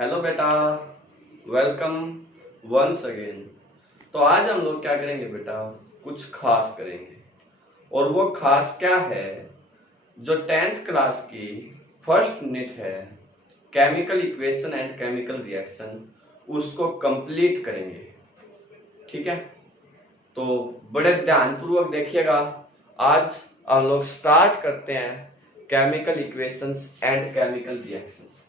Hello बेटा, welcome once again. तो आज हम लोग क्या करेंगे बेटा, कुछ खास करेंगे। और वो खास क्या है, जो 10th क्लास की फर्स्ट यूनिट है chemical equation and chemical reaction, उसको कंप्लीट करेंगे। ठीक है, तो बड़े ध्यानपूर्वक देखिएगा। आज हम लोग स्टार्ट करते हैं chemical equations and chemical reactions.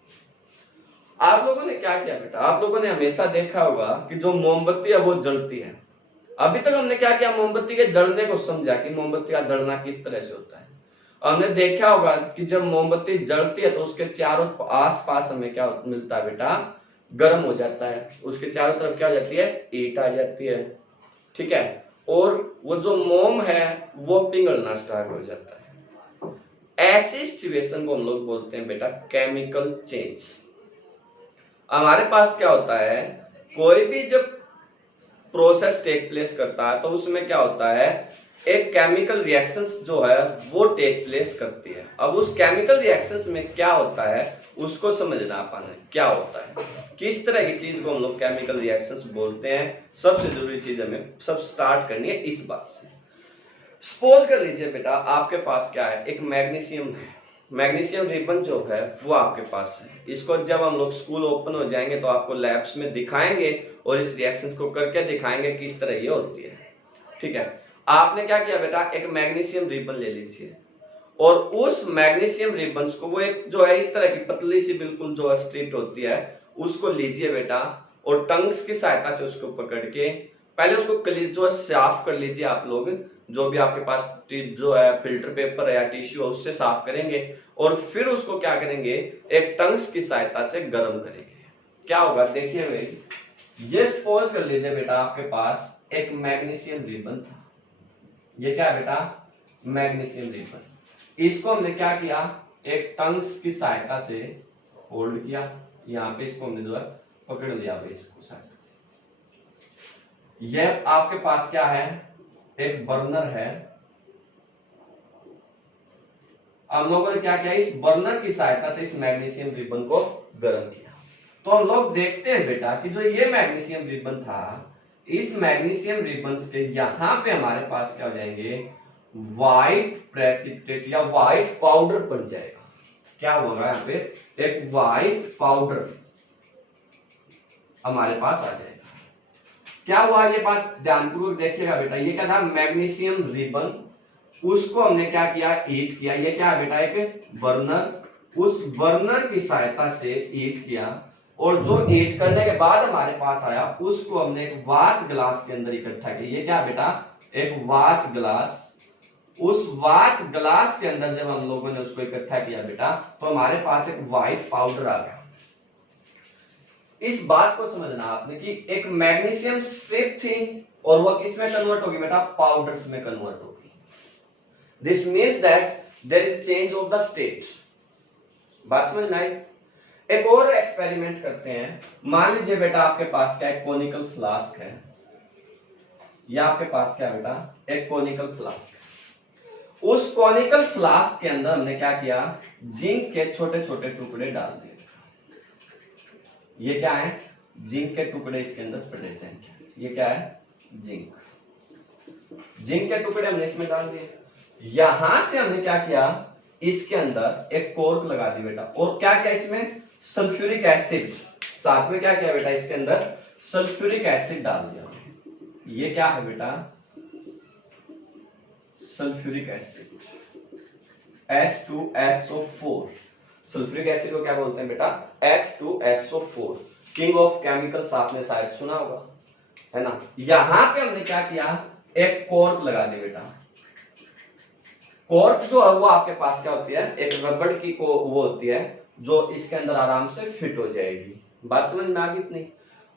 आप लोगों ने क्या किया बेटा, आप लोगों ने हमेशा देखा होगा कि जो मोमबत्ती है वो जलती है। अभी तक हमने क्या किया, मोमबत्ती के जलने को समझा कि मोमबत्ती का जलना किस तरह से होता है। हमने देखा होगा कि जब मोमबत्ती जलती है तो उसके चारों आस पास हमें क्या मिलता है बेटा, गर्म हो जाता है। उसके चारों तरफ क्या हो जाती है, हीट आ जाती है। ठीक है, और वो जो मोम है वो पिघलना स्टार्ट हो जाता है। ऐसी सिचुएशन को हम लोग बोलते हैं बेटा केमिकल चेंज। हमारे पास क्या होता है, कोई भी जब प्रोसेस टेक प्लेस करता है तो उसमें क्या होता है, एक केमिकल रिएक्शंस जो है वो टेक प्लेस करती है। अब उस केमिकल रिएक्शंस में क्या होता है उसको समझना अपन है, क्या होता है, किस तरह की चीज को हम लोग केमिकल रिएक्शंस बोलते हैं। सबसे जरूरी चीज हमें सब स्टार्ट करनी है इस बात से। सपोज कर लीजिए बेटा, आपके पास क्या है, एक मैग्नीशियम है। मैग्नीशियम रिबन जो है वो आपके पास है। इसको जब हम लोग स्कूल ओपन हो जाएंगे तो आपको लैब्स में दिखाएंगे और इस रिएक्शंस को करके दिखाएंगे किस तरह ये होती है। ठीक है, आपने क्या किया बेटा, एक मैग्नीशियम रिबन ले लीजिए और उस मैग्नीशियम रिबन्स को, वो एक जो है इस तरह की पतली सी बिल्कुल जो स्ट्रिप होती है, उसको लीजिए बेटा और टंग्स की सहायता से उसको पकड़ के पहले उसको जो है साफ कर लीजिए। आप लोग जो भी आपके पास जो है फिल्टर पेपर है या टिश्यू है उससे साफ करेंगे और फिर उसको क्या करेंगे, एक टंग्स की सहायता से गर्म करेंगे। क्या होगा देखिए भाई, ये सपोज कर लीजिए बेटा आपके पास एक मैग्नीशियम रिबन था। ये क्या है बेटा, मैग्नीशियम रिबन। इसको हमने क्या किया, एक टंग्स की सहायता से होल्ड किया। यहाँ पे इसको हमने जो है पकड़ लिया भाई इसको सहायता से। यह आपके पास क्या है, एक बर्नर है। हम लोगों ने क्या किया, इस बर्नर की सहायता से इस मैग्नीशियम रिबन को गर्म किया। तो हम लोग देखते हैं बेटा कि जो ये मैग्नीशियम रिबन था, इस मैग्नीशियम रिबन के यहां पे हमारे पास क्या हो जाएंगे, व्हाइट प्रेसिपिटेट या व्हाइट पाउडर बन जाएगा। क्या होगा यहाँ पे, एक व्हाइट पाउडर हमारे पास आ जाएगा। क्या हुआ, ये बात ध्यानपूर्वक देखिएगा बेटा। ये क्या था, मैग्नीशियम रिबन, उसको हमने क्या किया, हीट किया। ये क्या है बेटा, एक बर्नर। उस बर्नर की सहायता से हीट किया और जो हीट करने के बाद हमारे पास आया उसको हमने एक वाच ग्लास के अंदर इकट्ठा किया। ये क्या बेटा, एक वाच ग्लास। उस वाच ग्लास के अंदर जब हम लोगों ने उसको इकट्ठा किया बेटा, तो हमारे पास एक व्हाइट पाउडर आ गया। इस बात को समझना आपने कि एक मैग्नीशियम स्ट्रिप थी और वो किसमें कन्वर्ट होगी बेटा, पाउडर्स में कन्वर्ट होगी। This means that there is change of the state. बात समझ में आई। एक और एक्सपेरिमेंट करते हैं। मान लीजिए बेटा आपके पास क्या है, कोनिकल फ्लास्क है। या आपके पास क्या है बेटा, एक कोनिकल फ्लास्क है। उस कोनिकल फ्लास्क के अंदर हमने क्या किया, जिंक के छोटे छोटे टुकड़े डाल दिए। ये क्या है, जिंक के टुकड़े इसके अंदर प्रेजेंट है। ये क्या है, जिंक। जिंक के टुकड़े हमने इसमें डाल दिए। यहां से हमने क्या किया, इसके अंदर एक कोर्क लगा दी बेटा। और क्या किया, इसमें सल्फ्यूरिक एसिड, साथ में क्या किया बेटा, इसके अंदर सल्फ्यूरिक एसिड डाल दिया। ये क्या है बेटा, sulphuric acid, H2SO4। Sulphuric acid को क्या बोलते हैं बेटा, H2SO4। किंग ऑफ केमिकल्स आपने शायद सुना होगा, है ना। यहां पे हमने क्या किया, एक कॉर्क लगा दी बेटा। कॉर्क जो है वो आपके पास क्या होती है, एक रबड़ की वो होती है जो इसके अंदर आराम से फिट हो जाएगी। बात समझ में आ गई इतनी।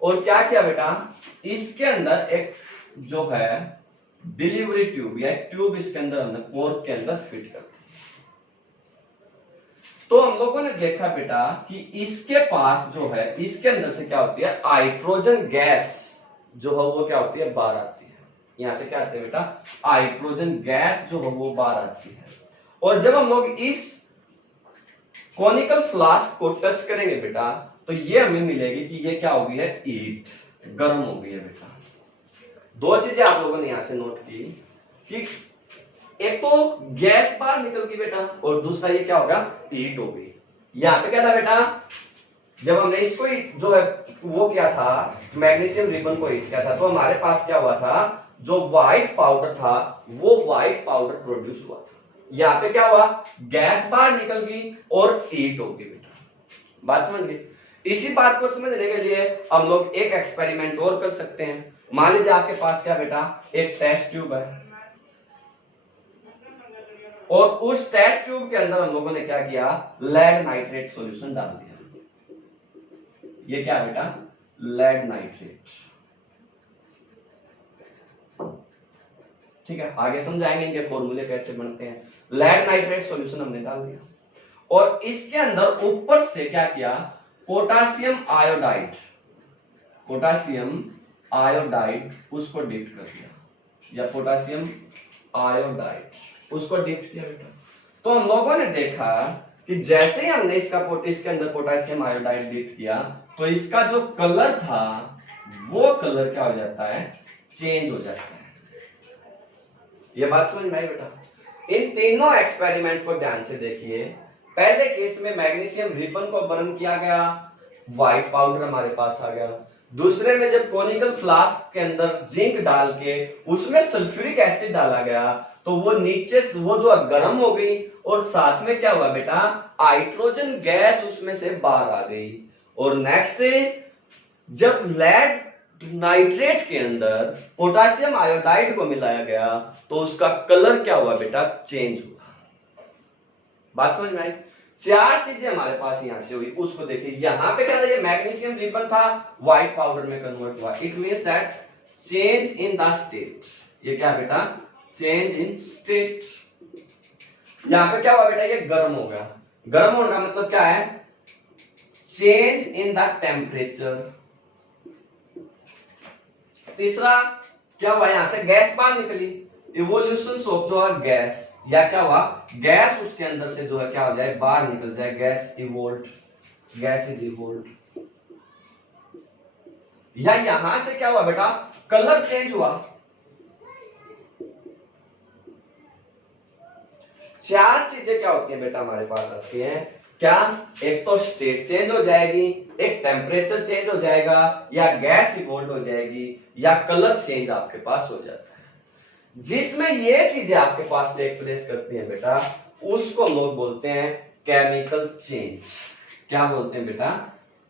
और क्या किया बेटा, इसके अंदर एक जो है डिलीवरी ट्यूब या एक ट्यूब इसके अंदर हमने कॉर्क के अंदर फिट कर दी। तो हम लोगों ने देखा बेटा कि इसके पास जो है, इसके अंदर से क्या होती है, हाइड्रोजन गैस जो है वो क्या होती है, बाहर आती है। यहां से क्या आती है बेटा, हाइड्रोजन गैस जो है वो बाहर आती है। और जब हम लोग इस कोनिकल फ्लास्क को टच करेंगे बेटा, तो ये हमें मिलेगी कि ये क्या हो गई है, ईट, गर्म हो गई है बेटा। दो चीजें आप लोगों ने यहां से नोट की कि एक तो गैस बाहर निकल गई बेटा, और दूसरा ये क्या होगा, हीट हो गई। यहां पे क्या था बेटा, जब हमने इसको जो है वो किया था, मैग्नीशियम रिबन को हीट किया था, तो हमारे पास क्या हुआ था, जो व्हाइट पाउडर था वो व्हाइट पाउडर प्रोड्यूस हुआ था। यहां पे क्या हुआ, गैस बाहर निकल गई और हीट हो गई बेटा। बात समझ गए। इसी बात को समझने के लिए हम लोग एक एक्सपेरिमेंट और कर सकते हैं। मान लीजिए आपके पास क्या बेटा, एक टेस्ट ट्यूब है, और उस टेस्ट ट्यूब के अंदर हम लोगों ने क्या किया, लेड नाइट्रेट सॉल्यूशन डाल दिया। ये क्या बेटा, लेड नाइट्रेट। ठीक है, आगे समझाएंगे इनके फॉर्मूले कैसे बनते हैं। लेड नाइट्रेट सॉल्यूशन हमने डाल दिया, और इसके अंदर ऊपर से क्या किया, पोटासियम आयोडाइड, पोटासियम आयोडाइड उसको डिप कर दिया, या पोटासियम आयोडाइड उसको डिप किया बेटा। तो हम लोगों ने देखा कि जैसे ही हमने इसके अंदर पोटासियम आयोडाइड डिप किया, तो इसका जो कलर था वो कलर क्या हो जाता है, चेंज हो जाता है। ये बात समझ में आई बेटा। इन तीनों एक्सपेरिमेंट को ध्यान से देखिए। पहले केस में मैग्नीशियम रिबन को बर्न किया गया, व्हाइट पाउडर हमारे पास आ गया। दूसरे में जब कोनिकल फ्लास्क के अंदर जिंक डाल के उसमें सल्फ्यूरिक एसिड डाला गया, तो वो नीचे वो जो गर्म हो गई, और साथ में क्या हुआ बेटा, हाइड्रोजन गैस उसमें से बाहर आ गई। और नेक्स्ट जब लेड नाइट्रेट के अंदर पोटासियम आयोडाइड को मिलाया गया, तो उसका कलर क्या हुआ बेटा, चेंज हुआ। बात समझ में आई। चार चीजें हमारे पास यहां से हुई, उसको देखिए। यहां पे क्या था, ये मैग्नीशियम रिबन था, व्हाइट पाउडर में कन्वर्ट हुआ। It means that change in the state. ये क्या बेटा, चेंज इन स्टेट। यहां पे क्या हुआ बेटा, ये गर्म हो गया। गर्म होने का मतलब क्या है, चेंज इन द टेम्परेचर। तीसरा क्या हुआ, यहां से गैस बाहर निकली, इवोल्यूशन ऑफ जो है गैस, या क्या हुआ, गैस उसके अंदर से जो है क्या हो जाए, बाहर निकल जाए, gas evolve, gas is evolve. या यहां से क्या हुआ बेटा, कलर चेंज हुआ। चार चीजें क्या होती हैं बेटा हमारे पास आती हैं, क्या, एक तो स्टेट चेंज हो जाएगी, एक टेम्परेचर चेंज हो जाएगा, या गैस इवोल्व हो जाएगी, या कलर चेंज आपके पास हो जाता है। जिसमें ये चीजें आपके पास टेक प्लेस करती हैं बेटा, उसको लोग बोलते हैं केमिकल चेंज। क्या बोलते हैं बेटा,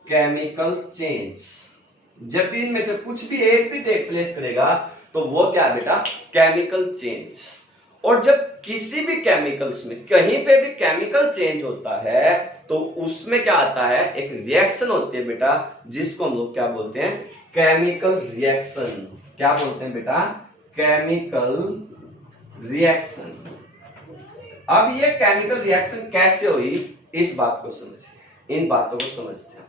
केमिकल चेंज। जब भी इनमें से कुछ भी एक भी टेक प्लेस करेगा, तो वो क्या बेटा, केमिकल चेंज। और जब किसी भी केमिकल्स में कहीं पे भी केमिकल चेंज होता है, तो उसमें क्या आता है, एक रिएक्शन होती है बेटा, जिसको हम लोग क्या बोलते हैं, केमिकल रिएक्शन। क्या बोलते हैं बेटा, केमिकल रिएक्शन। अब ये केमिकल रिएक्शन कैसे हुई, इस बात को समझिए, इन बातों को समझते हैं।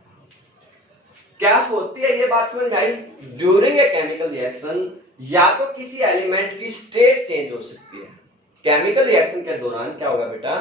क्या होती है ये बात समझ आई। ड्यूरिंग ए केमिकल रिएक्शन, या तो किसी एलिमेंट की स्टेट चेंज हो सकती है। केमिकल रिएक्शन के दौरान क्या होगा बेटा,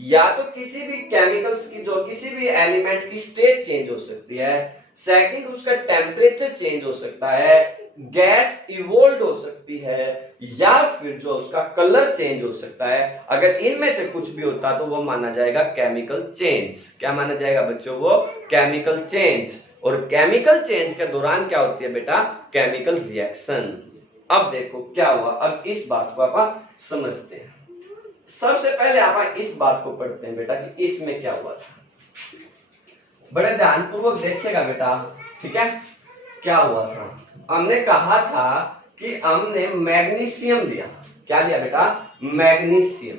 या तो किसी भी केमिकल्स की जो किसी भी एलिमेंट की स्टेट चेंज हो सकती है, सेकंड उसका टेम्परेचर चेंज हो सकता है, गैस इवोल्व हो सकती है, या फिर जो उसका कलर चेंज हो सकता है। अगर इनमें से कुछ भी होता तो वो माना जाएगा केमिकल चेंज। क्या माना जाएगा बच्चों, वो केमिकल चेंज। और केमिकल चेंज के दौरान क्या होती है बेटा, केमिकल रिएक्शन। अब देखो क्या हुआ, अब इस बात को आप समझते हैं। सबसे पहले आप इस बात को पढ़ते हैं बेटा कि इसमें क्या हुआ था। बड़े ध्यानपूर्वक देखिएगा बेटा, ठीक है। क्या हुआ था, हमने कहा था कि हमने मैग्नीशियम लिया। क्या लिया बेटा, मैग्नीशियम,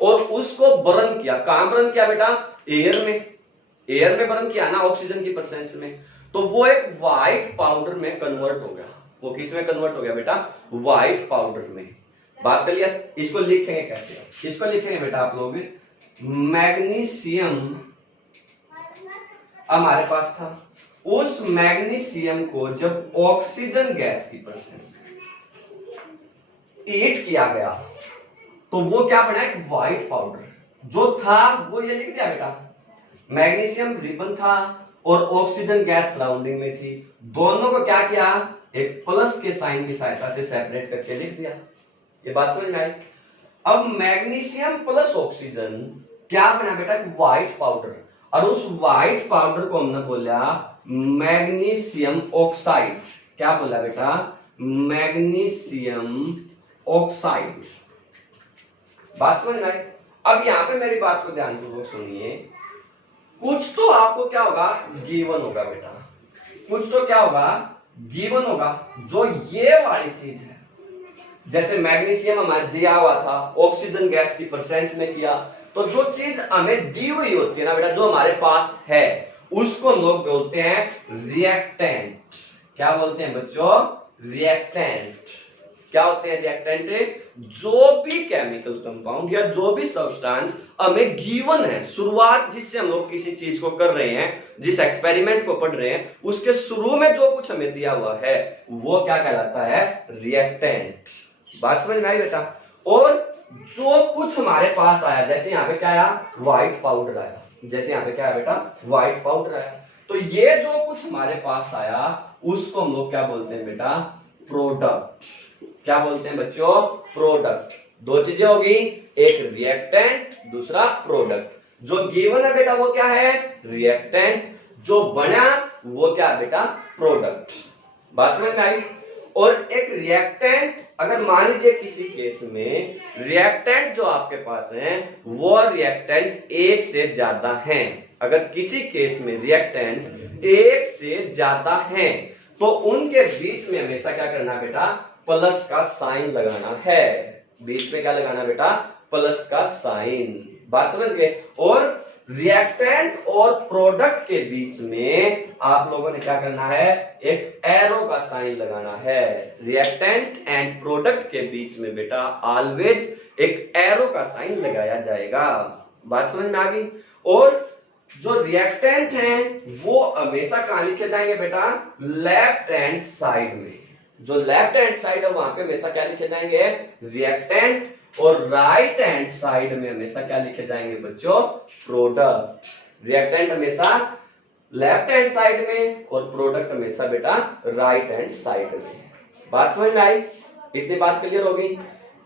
और उसको बर्न किया। कहां बर्न किया बेटा, एयर में। एयर में बर्न किया ना, ऑक्सीजन की प्रेजेंस में। तो वो एक व्हाइट पाउडर में कन्वर्ट हो गया। वो किस में कन्वर्ट हो गया बेटा, व्हाइट पाउडर में। बात क्लियर। इसको लिखेंगे कैसे, इसको लिखेंगे बेटा आप लोग, मैग्नीशियम हमारे पास था। उस मैग्नीशियम को जब ऑक्सीजन गैस की प्रेजेंस में हीट किया गया, तो वो क्या बना, एक व्हाइट पाउडर। जो था वो ये लिख दिया बेटा, मैग्नीशियम रिबन था, और ऑक्सीजन गैस सराउंडिंग में थी। दोनों को क्या किया, एक प्लस के साइन की सहायता से सेपरेट करके लिख दिया। ये बात समझ में आई। अब मैग्नीशियम प्लस ऑक्सीजन क्या बना बेटा, व्हाइट पाउडर, और उस व्हाइट पाउडर को हमने बोला मैग्नीशियम ऑक्साइड। क्या बोला बेटा, मैग्नीशियम ऑक्साइड। बात समझ में आई। अब यहां पे मेरी बात को ध्यानपूर्वक सुनिए। कुछ तो आपको क्या होगा, गिवन होगा बेटा, कुछ तो क्या होगा, गिवन होगा। जो ये वाली चीज है, जैसे मैग्नीशियम हमारे दिया हुआ था, ऑक्सीजन गैस की प्रेजेंस में किया, तो जो चीज हमें दी हुई होती है ना बेटा, जो हमारे पास है, उसको हम लोग बोलते हैं रिएक्टेंट। क्या बोलते हैं बच्चों, रिएक्टेंट। क्या होते हैं रिएक्टेंट, जो भी केमिकल कंपाउंड या जो भी सब्सटेंस हमें गिवन है, शुरुआत जिससे हम लोग किसी चीज को कर रहे हैं, जिस एक्सपेरिमेंट को पढ़ रहे हैं, उसके शुरू में जो कुछ हमें दिया हुआ है वो क्या कहलाता है, रिएक्टेंट। बात समझ में आई बेटा। और जो कुछ हमारे पास आया, जैसे यहाँ पे क्या आया, व्हाइट पाउडर आया, जैसे यहाँ पे क्या आया बेटा, व्हाइट पाउडर आया, तो ये जो कुछ हमारे पास आया उसको हम लोग क्या बोलते हैं बेटा, प्रोडक्ट। क्या बोलते हैं बच्चों, प्रोडक्ट। दो चीजें होगी, एक रिएक्टेंट, दूसरा प्रोडक्ट। जो गिवन है बेटा वो क्या है, रिएक्टेंट, जो बना वो क्या है बेटा, प्रोडक्ट। बात समझ में आई। और एक रिएक्टेंट, अगर मान लीजिए किसी केस में रिएक्टेंट जो आपके पास है वो रिएक्टेंट एक से ज्यादा है, अगर किसी केस में रिएक्टेंट एक से ज्यादा है, तो उनके बीच में हमेशा क्या करना बेटा, प्लस का साइन लगाना है। बीच में क्या लगाना बेटा, प्लस का साइन। बात समझ गए। और रिएक्टेंट और प्रोडक्ट के बीच में आप लोगों ने क्या करना है, एक एरो का साइन लगाना है। रिएक्टेंट एंड प्रोडक्ट के बीच में बेटा ऑलवेज एक एरो का साइन लगाया जाएगा। बात समझ में आ गई। और जो रिएक्टेंट हैं वो हमेशा कहां लिखे जाएंगे बेटा, लेफ्ट हैंड साइड में। जो लेफ्ट हैंड साइड है वहां पे हमेशा क्या लिखे जाएंगे, रिएक्टेंट, और राइट हैंड साइड में हमेशा क्या लिखे जाएंगे बच्चों, प्रोडक्ट। रिएक्टेंट हमेशा लेफ्ट हैंड साइड में और प्रोडक्ट हमेशा बेटा राइट हैंड साइड में। बात समझ में आई, इतनी बात क्लियर हो गई।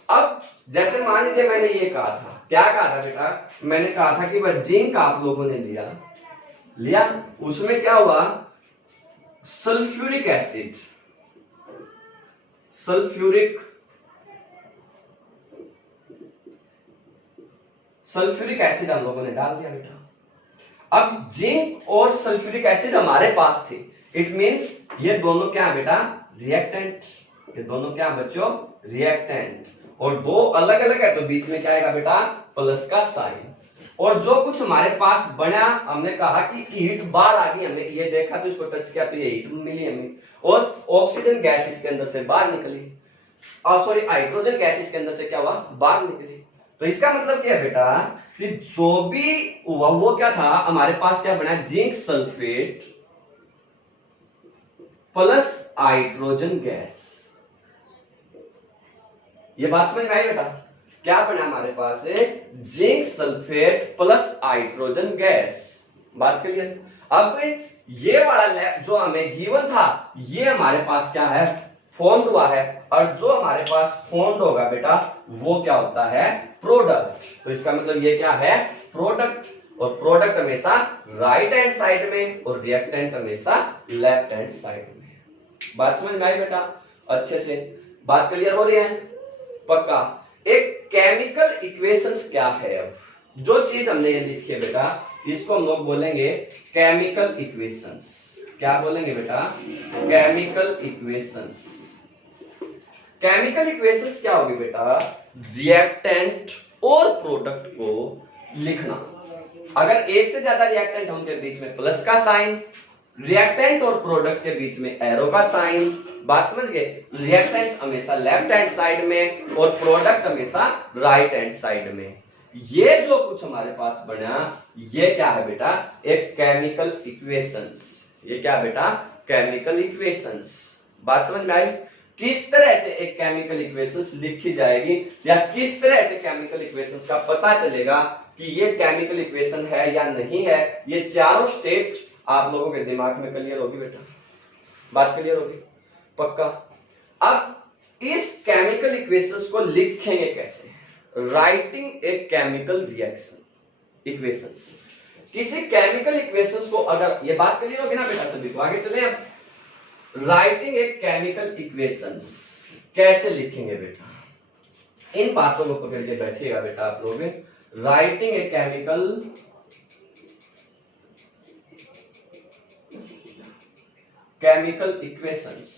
अब जैसे मान लीजिए मैंने ये कहा था, क्या कहा था बेटा, मैंने कहा था कि वह जिंक आप लोगों ने लिया, उसमें क्या हुआ, सल्फ्यूरिक एसिड, सल्फ्यूरिक एसिड हम लोगों ने डाल दिया बेटा। अब जिंक और सल्फ्यूरिक एसिड हमारे पास थे, इट मींस ये दोनों क्या है बेटा, रिएक्टेंट। ये दोनों क्या है बच्चों, रिएक्टेंट। और दो अलग अलग है तो बीच में क्या आएगा बेटा, प्लस का साइन। और जो कुछ हमारे पास बना, हमने कहा कि हीट बाहर आ गई, हमने ये देखा तो इसको टच किया तो ये हीट मिली हमें, और ऑक्सीजन गैस इसके अंदर से बाहर निकली, और सॉरी हाइड्रोजन गैस इसके अंदर से क्या हुआ, बाहर निकली। तो इसका मतलब क्या है बेटा, कि जो भी हुआ वो क्या था, हमारे पास क्या बना, zinc sulphate plus hydrogen gas. ये बात समझ में आई बेटा, क्या बना हमारे पास है, zinc sulphate plus hydrogen gas. बात क्लियर। अब ये वाला जो हमें गिवन था ये हमारे पास क्या है, फॉर्म्ड हुआ है, और जो हमारे पास फॉर्म्ड होगा बेटा वो क्या होता है, प्रोडक्ट। तो इसका मतलब ये क्या है, प्रोडक्ट। और प्रोडक्ट हमेशा राइट हैंड साइड में और रिएक्टेंट हमेशा लेफ्ट हैंड साइड में। बात समझ में आई बेटा, अच्छे से बात क्लियर हो रही है, पक्का। एक केमिकल इक्वेशंस क्या है, अब जो चीज हमने ये लिखी है बेटा इसको हम लोग बोलेंगे केमिकल इक्वेशंस। क्या बोलेंगे बेटा, केमिकल इक्वेशंस। केमिकल इक्वेशंस क्या होगी बेटा, रिएक्टेंट और प्रोडक्ट को लिखना। अगर एक से ज्यादा रिएक्टेंट हो उनके बीच में प्लस का साइन, रिएक्टेंट और प्रोडक्ट के बीच में एरो का साइन। बात समझ गए। रिएक्टेंट हमेशा लेफ्ट हैंड साइड में और प्रोडक्ट हमेशा राइट हैंड साइड में। ये जो कुछ हमारे पास बना ये क्या है बेटा, एक केमिकल इक्वेशंस। ये क्या बेटा, केमिकल इक्वेशंस। बात समझ में आई। किस तरह से एक केमिकल इक्वेशंस लिखी जाएगी या किस तरह से केमिकल इक्वेशंस का पता चलेगा कि ये केमिकल इक्वेशन है या नहीं है, ये चारों स्टेप आप लोगों के दिमाग में क्लियर होगी बेटा, बात क्लियर होगी पक्का। अब इस केमिकल इक्वेशंस को लिखेंगे कैसे? Writing a chemical reaction equations. किसी केमिकल इक्वेशंस को, अगर ये बात क्लियर होगी ना बेटा सभी को, आगे चले हम। राइटिंग ए केमिकल इक्वेशंस कैसे लिखेंगे बेटा? इन बातों को पकड़ के बैठिएगा बेटा आप लोग। Writing a chemical equations.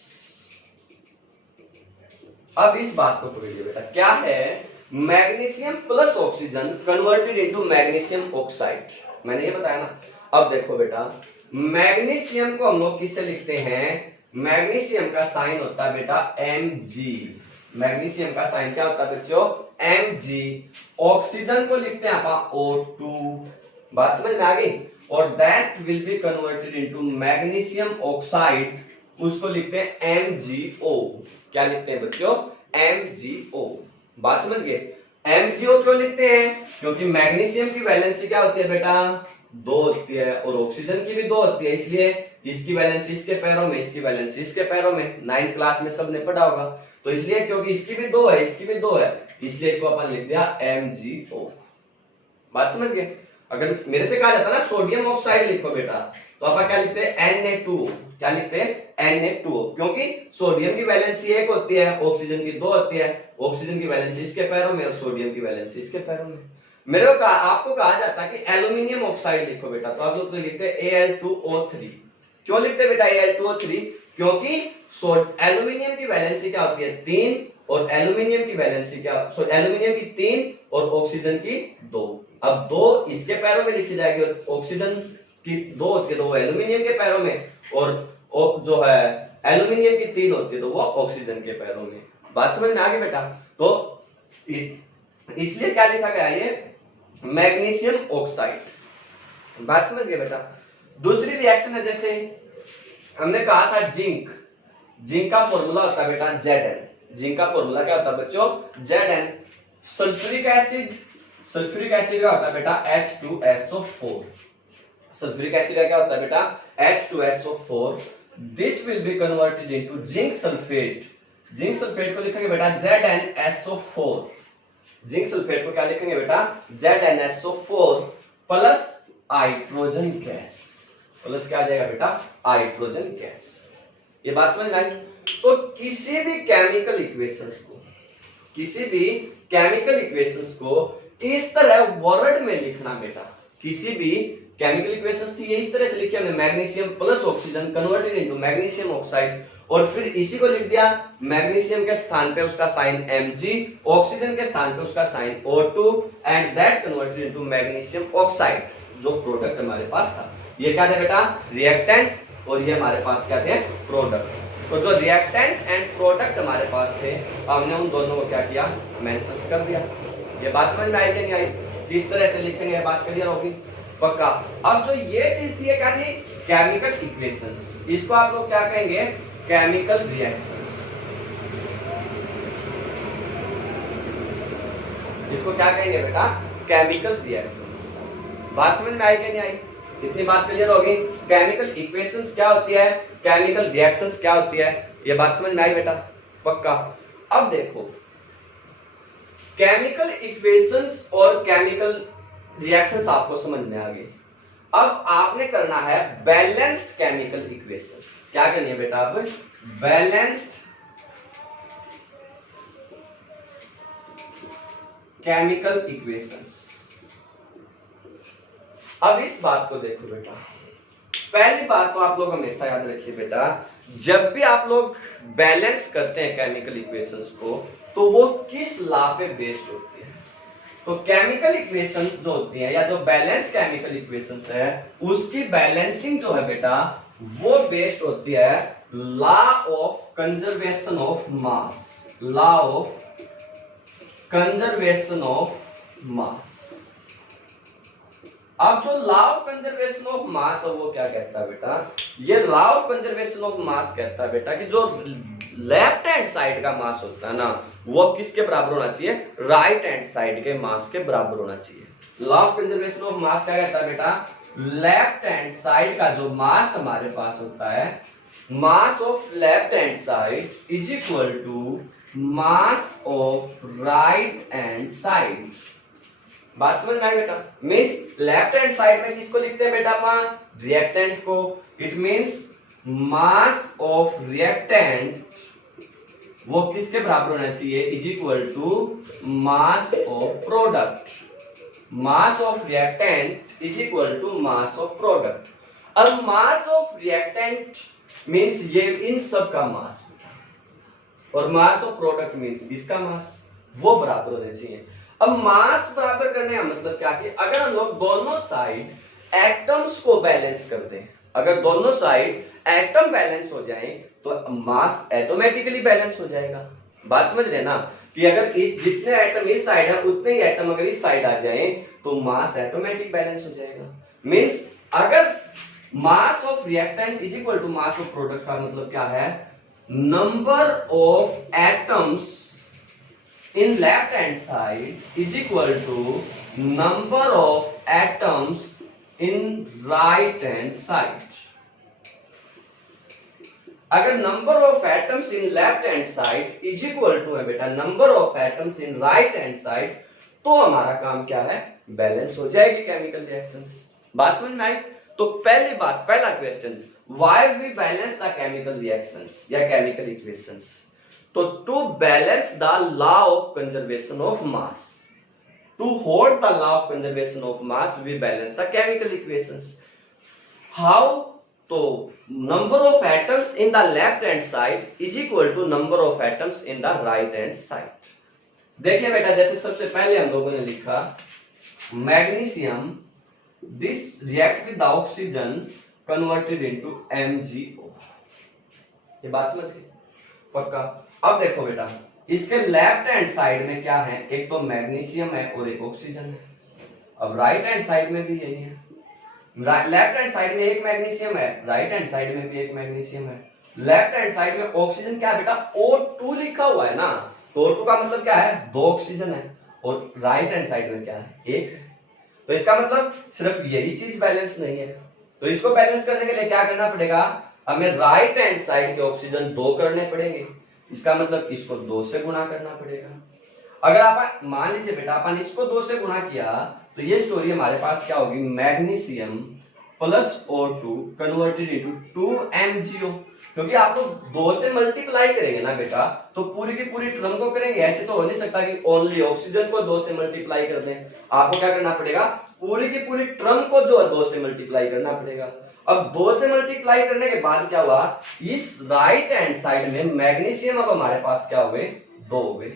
अब इस बात को पकड़िए बेटा, क्या है? Magnesium plus oxygen converted into magnesium oxide. मैंने ये बताया ना। अब देखो बेटा, मैग्नीशियम को हम लोग किससे लिखते हैं? मैग्नीशियम का साइन होता है बेटा Mg। मैग्नीशियम का साइन क्या होता है बच्चों? Mg। ऑक्सीजन को लिखते हैं आप O2। बात समझ में आ गई? और that will be converted into magnesium oxide, उसको लिखते हैं MgO। क्या लिखते हैं बच्चों? MgO। बात समझ गए? MgO क्यों लिखते हैं? क्योंकि मैग्नीशियम की वैलेंसी क्या होती है बेटा? 2 होती है, और ऑक्सीजन की भी 2 होती है, इसलिए इसकी वैलेंसी इसके पैरों में, इसकी वैलेंसी इसके पैरों में। 9th क्लास में सबने पढ़ा होगा। तो इसलिए क्योंकि इसकी भी 2 है, इसकी भी 2 है, इसलिए इसको अपन लिख दिया MgO। बात समझ गए? अगर मेरे से कहा जाता ना सोडियम ऑक्साइड लिखो बेटा, तो अपन क्या लिखते हैं? Na2O। क्या लिखते हैं? Na2O। क्योंकि सोडियम की वैलेंसी 1 होती है, ऑक्सीजन की 2 होती है। ऑक्सीजन की वैलेंसी इसके पैरों में और सोडियम की वैलेंसी इसके पैरों में। मेरे को आपको कहा जाता है कि एल्यूमिनियम ऑक्साइड लिखो बेटा, तो आप लोग तो लिखते हैं Al2O3। क्यों लिखते हैं बेटा Al2O3? क्योंकि एल्यूमिनियम की वैलेंसी क्या होती है? 3, और एल्यूमिनियम की वैलेंसी क्या? एल्यूमिनियम की 3 और ऑक्सीजन की 2। अब 2 इसके पैरों में लिखी जाएगी, और ऑक्सीजन की 2 होती है तो वो एल्यूमिनियम के पैरों में, और जो है एल्यूमिनियम की 3 होती है तो वो ऑक्सीजन के पैरों में। बात समझ में आ गई बेटा? तो इसलिए क्या लिखा गया ये? Magnesium oxide. बात समझ गए बेटा? दूसरी रिएक्शन है, जैसे हमने कहा था जिंक। जिंक का फॉर्मूला होता है बेटा Zn। जिंक का फॉर्मूला क्या होता है बच्चों? Zn। Sulphuric acid, sulphuric acid का होता है बेटा H2SO4। सल्फ्यूरिक एसिड का क्या होता है बेटा? H2SO4। This will be converted into zinc sulphate. Zinc sulphate को लिखेंगे बेटा ZnSO4। जिंक सल्फेट को क्या लिखेंगे बेटा? ZnSO4 plus hydrogen gas. Plus क्या आ जाएगा बेटा? Hydrogen gas. ये बात समझ में आई? तो किसी भी केमिकल इक्वेशंस को, किसी भी केमिकल इक्वेशंस को इस तरह वर्ड में लिखना बेटा। किसी भी केमिकल इक्वेशंस थी ये इस तरह से लिखी हमने, magnesium plus oxygen converted into magnesium oxide, और फिर इसी को लिख दिया मैग्नीशियम के स्थान पे उसका साइन Mg, ऑक्सीजन के स्थान पे उसका sign O2, and that converted into magnesium oxide. जो प्रोडक्ट हमारे पास था ये क्या था बेटा? रिएक्टेंट, और ये हमारे पास क्या थे? प्रोडक्ट। तो जो रिएक्टेंट एंड प्रोडक्ट हमारे पास थे, हमने उन दोनों को क्या किया? मेंशन कर दिया। ये बात समझ में आई कि नहीं आई? किस तरह से लिखेंगे बात क्लियर होगी पक्का? अब जो ये चीज थी क्या थी? Chemical equations. इसको आप लोग क्या कहेंगे? Chemical reactions. इसको क्या कहेंगे बेटा? Chemical reactions. बात समझ में आई कि नहीं आई? इतनी बात क्लियर होगी? केमिकल इक्वेशंस क्या होती है, केमिकल रिएक्शंस क्या होती है, ये बात समझ में आई बेटा पक्का? अब देखो, केमिकल इक्वेशंस और केमिकल रिएक्शंस आपको समझ में आ गई। अब आपने करना है बैलेंस्ड केमिकल इक्वेशंस। क्या करनी है बेटा? अब बैलेंस्ड केमिकल इक्वेशंस। अब इस बात को देखो बेटा, पहली बात तो आप लोग हमेशा याद रखिए बेटा, जब भी आप लोग बैलेंस करते हैं केमिकल इक्वेशंस को, तो वो किस लॉ पे बेस्ड होती है? तो केमिकल इक्वेशंस जो होती हैं, या जो बैलेंस्ड केमिकल इक्वेशंस है, उसकी बैलेंसिंग जो है बेटा, वो बेस्ड होती है law of conservation of mass. Law of conservation of मास। अब जो लॉ ऑफ कंजर्वेशन ऑफ मास है वो क्या कहता है बेटा? ये लॉ ऑफ कंजर्वेशन ऑफ मास कहता है बेटा कि जो लेफ्ट हैंड साइड का मास होता है ना, वो किसके बराबर होना चाहिए? राइट हैंड साइड के मास के बराबर होना चाहिए। लॉ ऑफ कंजर्वेशन ऑफ मास क्या कहता है बेटा? लेफ्ट हैंड साइड का जो मास हमारे पास होता है, mass of left hand side is equal to mass of right hand side. बात समझ में आई बेटा? मीन्स लेफ्ट हैंड साइड में किसको लिखते हैं बेटा अपन? रिएक्टेंट को। It means mass of reactant वो किसके बराबर होना चाहिए? Is equal to mass of product. Mass of reactant is equal to mass of product. अब मास ऑफ रिएक्टेंट मीन्स ये इन सब का मास, और मास ऑफ प्रोडक्ट मीन्स इसका मास, वो बराबर होने चाहिए। अब मास बराबर करने का मतलब क्या कि अगर हम लोग दोनों साइड एटम्स को बैलेंस कर दें, अगर दोनों साइड एटम बैलेंस हो जाए तो मास ऑटोमेटिकली बैलेंस हो जाएगा। बात समझ रहे ना कि अगर इस जितने एटम इस साइड है उतने ही एटम अगर इस साइड आ जाए तो मास ऑटोमेटिक बैलेंस हो जाएगा। मींस अगर mass of reactant is equal to mass of product का मतलब क्या है? Number of atoms in left hand side is equal to number of atoms in right hand side। अगर number of atoms in left hand side is equal to है बेटा number of atoms in right hand side, तो हमारा काम क्या है? Balance हो जाएगी केमिकल रिएक्शंस। बात समझ में आई? तो पहली बात, पहला question, why we balance the chemical reactions या chemical equations? तो to balance the law of conservation of mass, to hold the law of conservation of mass we balance the chemical equations. How? तो number of atoms in the left hand side is equal to number of atoms in the right hand side. देखिए बेटा, जैसे सबसे पहले हम लोगों ने लिखा magnesium, this react with oxygen converted into MgO। ये बात समझ गए? पक्का। अब देखो बेटा, इसके लेफ्ट हैंड साइड में क्या है? एक तो मैग्नीशियम है और एक ऑक्सीजन है। अब राइट हैंड साइड में भी यही है। लेफ्ट हैंड साइड में एक मैग्नीशियम है, राइट हैंड साइड में भी एक मैग्नीशियम है। लेफ्ट हैंड साइड में ऑक्सीजन क्या है बेटा? O2 लिखा हुआ है ना, तो O2 का मतलब क्या है? 2 ऑक्सीजन है। और राइट हैंड साइड में क्या है? 1 है। तो इसका मतलब सिर्फ यही चीज बैलेंस नहीं है। तो इसको बैलेंस करने के लिए क्या करना पड़ेगा? हमें राइट हैंड साइड के ऑक्सीजन 2 करने पड़ेंगे। इसका मतलब इसको 2 से गुणा करना पड़ेगा। अगर आप मान लीजिए बेटा अपन इसको 2 से गुणा किया तो ये स्टोरी हमारे पास क्या होगी? Magnesium plus O2 converted into 2MgO। क्योंकि आप लोग 2 से मल्टीप्लाई करेंगे ना बेटा, तो पूरी की पूरी टर्म को करेंगे। ऐसे तो हो नहीं सकता कि ओनली ऑक्सीजन को 2 से मल्टीप्लाई कर दें। आपको क्या करना पड़ेगा? पूरी की पूरी टर्म को जो 2 से मल्टीप्लाई करना पड़ेगा। अब 2 से मल्टीप्लाई करने के बाद क्या हुआ? इस राइट हैंड साइड में मैग्नीशियम अब हमारे पास क्या हुए? 2 हो गए।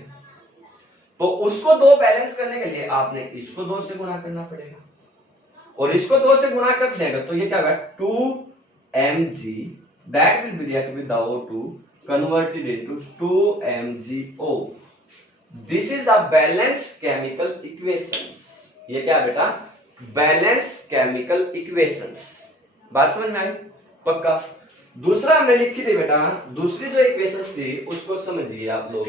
तो उसको 2 बैलेंस करने के लिए आपने इसको 2 से गुणा करना पड़ेगा, और इसको 2 से गुणा कर देंगे तो ये क्या होगा? 2Mg that will be react with the O2 converted into 2MgO। This is a balanced chemical equations। ये क्या है बेटा? Balance chemical equations. बात समझ में आई? पक्का। दूसरा हमने लिखी थी बेटा, दूसरी जो इक्वेशंस थी उसको समझिए आप लोग।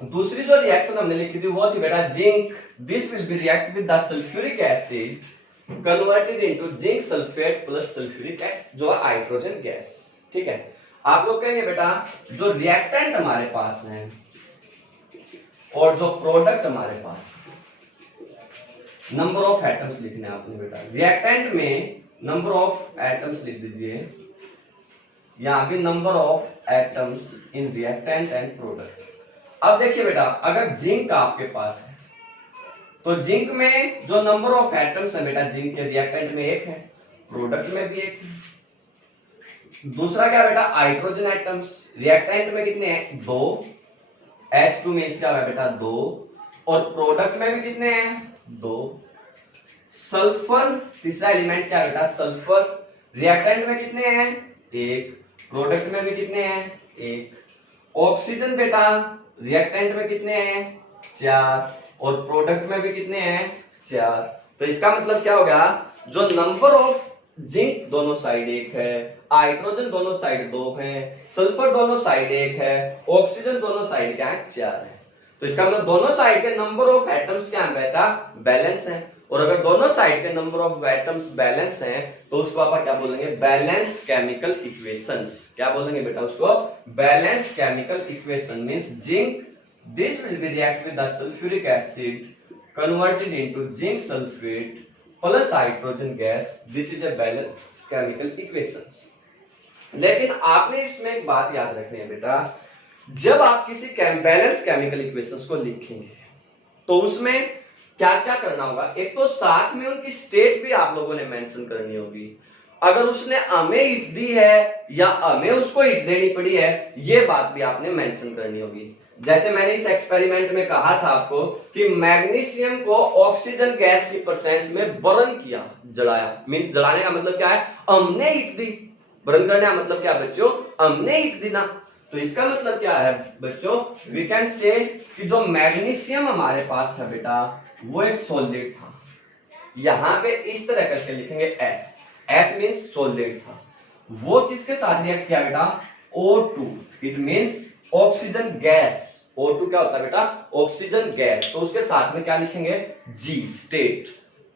दूसरी जो रिएक्शन हमने लिखी थी वो थी बेटा zinc, this will be react with the sulphuric acid converted into zinc sulphate plus sulphuric acid, जो है हाइड्रोजन गैस। ठीक है। आप लोग कहेंगे बेटा जो रिएक्टेंट हमारे पास है और जो प्रोडक्ट हमारे पास, नंबर ऑफ एटम्स लिखने आपने बेटा। रिएक्टेंट में नंबर ऑफ एटम्स लिख दीजिए, यहां भी number of atoms in reactant and product. अब देखिए बेटा, अगर जिंक आपके पास है तो जिंक में जो नंबर ऑफ एटम्स है बेटा, जिंक के रिएक्टेंट में 1 है, प्रोडक्ट में भी 1 है। दूसरा क्या बेटा? Hydrogen atoms. रिएक्टेंट में कितने हैं? 2। H2 मींस क्या है बेटा? 2। और प्रोडक्ट में भी कितने हैं? 2। सल्फर तीसरा एलिमेंट क्या बेटा? सल्फर। रिएक्टेंट में कितने हैं? 1। प्रोडक्ट में भी कितने हैं? 1। ऑक्सीजन बेटा रिएक्टेंट में कितने हैं? 4। और प्रोडक्ट में भी कितने हैं? 4। तो इसका मतलब क्या हो गया? जो नंबर ऑफ जिंक दोनों साइड 1 है, हाइड्रोजन दोनों साइड 2 है, सल्फर दोनों साइड 1 है, ऑक्सीजन दोनों साइड क्या है? 4 है। तो इसका मतलब दोनों साइड के नंबर ऑफ एटम्स क्या है बेटा, बैलेंस है। और अगर दोनों साइड के नंबर ऑफ एटम्स बैलेंस हैं तो उसको आप क्या बोलेंगे, बैलेंस्ड केमिकल इक्वेशंस। क्या बोलेंगे बेटा उसको, balanced chemical equation means zinc this will be react with the sulphuric acid converted into zinc sulphate plus hydrogen gas, this is a balanced chemical equations. लेकिन आपने इसमें एक बात याद रखनी है बेटा, जब आप किसी बैलेंस केमिकल इक्वेशंस को लिखेंगे तो उसमें क्या क्या करना होगा, एक तो साथ में उनकी स्टेट भी आप लोगों ने मेंशन करनी होगी। अगर उसने हमें ईट दी है या हमें उसको ईट देनी पड़ी है, ये बात भी आपने मेंशन करनी होगी। जैसे मैंने इस एक्सपेरिमेंट में कहा था आपको कि मैग्नीशियम को ऑक्सीजन गैस की प्रेजेंस में बर्न किया, जलाया। मींस जलाने का मतलब क्या है, हमने ईट दी। बर्न करने का मतलब क्या बच्चों, हमने ईट दी ना। तो इसका मतलब क्या है बच्चों, वी कैन से कि जो मैग्नीशियम हमारे पास था बेटा वो एक सॉलिड था। यहां पे इस तरह करके लिखेंगे एस, एस मींस सॉलिड था। वो किसके साथ रिएक्ट किया बेटा, O2, it means oxygen gas. O2 क्या होता है बेटा, ऑक्सीजन गैस। तो उसके साथ में क्या लिखेंगे, G, स्टेट,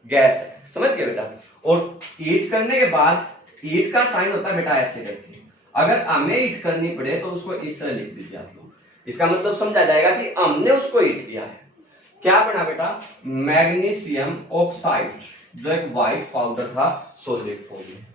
गैस है। समझ गए बेटा। और ईट करने के बाद ईट का साइन होता है बेटा ऐसे करके, अगर हमें ईट करनी पड़े तो उसको इस तरह लिख दीजिए आप लोग। इसका मतलब समझा जाएगा कि हमने उसको ईट किया है। क्या बना बेटा, मैग्नीशियम ऑक्साइड, जो एक व्हाइट पाउडर था, सॉलिड फॉर्म में।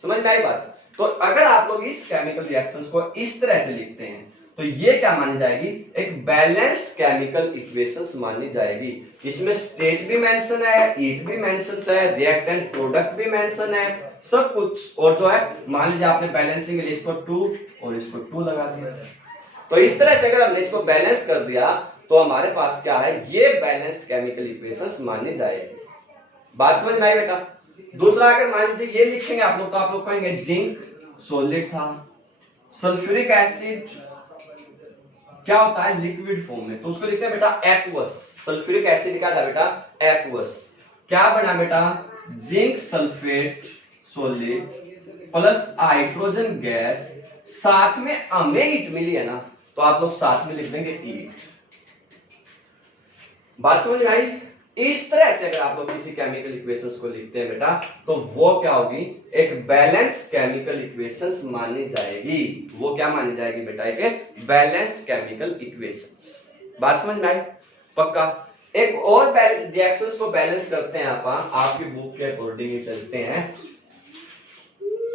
समझ में आई बात। तो अगर आप लोग इस केमिकल रिएक्शंस को इस तरह से लिखते हैं तो ये क्या मानी जाएगी, एक बैलेंस्ड केमिकल इक्वेशंस मानी जाएगी। इसमें स्टेट भी मेंशन है, ईट भी मेंशन है, रिएक्टेंट प्रोडक्ट भी मेंशन है, सब कुछ। और जो है मान लीजिए आपने बैलेंसिंग के लिए इसको 2 और इसको 2 लगा दिया। तो इस तरह से अगर हमने इसको बैलेंस कर दिया तो हमारे पास क्या है, ये बैलेंस्ड केमिकल इक्वेशंस मानी जाएगी। बात समझ में आई बेटा। दूसरा अगर मान लीजिए ये लिखेंगे आप लोग तो आप लोग कहेंगे जिंक सॉलिड था, सल्फ्यूरिक एसिड क्या होता है लिक्विड फॉर्म में, तो उसको लिखते हैं बेटा एक्वस। सल्फ्यूरिक एसिड क्या था बेटा, एक्वस। क्या बना बेटा, zinc sulphate solid plus hydrogen gas, साथ में हमें ईट मिली है ना, तो आप लोग साथ में लिख देंगे ईट। बात समझ में आई। इस तरह से अगर आप लोग किसी केमिकल इक्वेशंस को लिखते हैं बेटा तो वो क्या होगी, एक बैलेंस्ड केमिकल इक्वेशंस मानी जाएगी। वो क्या मानी जाएगी बेटा, एक बैलेंस्ड केमिकल इक्वेशंस। बात समझ में आई पक्का। एक और रिएक्शंस को बैलेंस करते हैं आप, आपकी बुक के अकॉर्डिंग ही चलते हैं।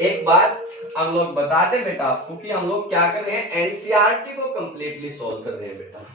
एक बात हम लोग बताते बेटा आपको कि हम लोग क्या कर रहे हैं, एनसीईआरटी को कंप्लीटली सॉल्व कर रहे हैं बेटा।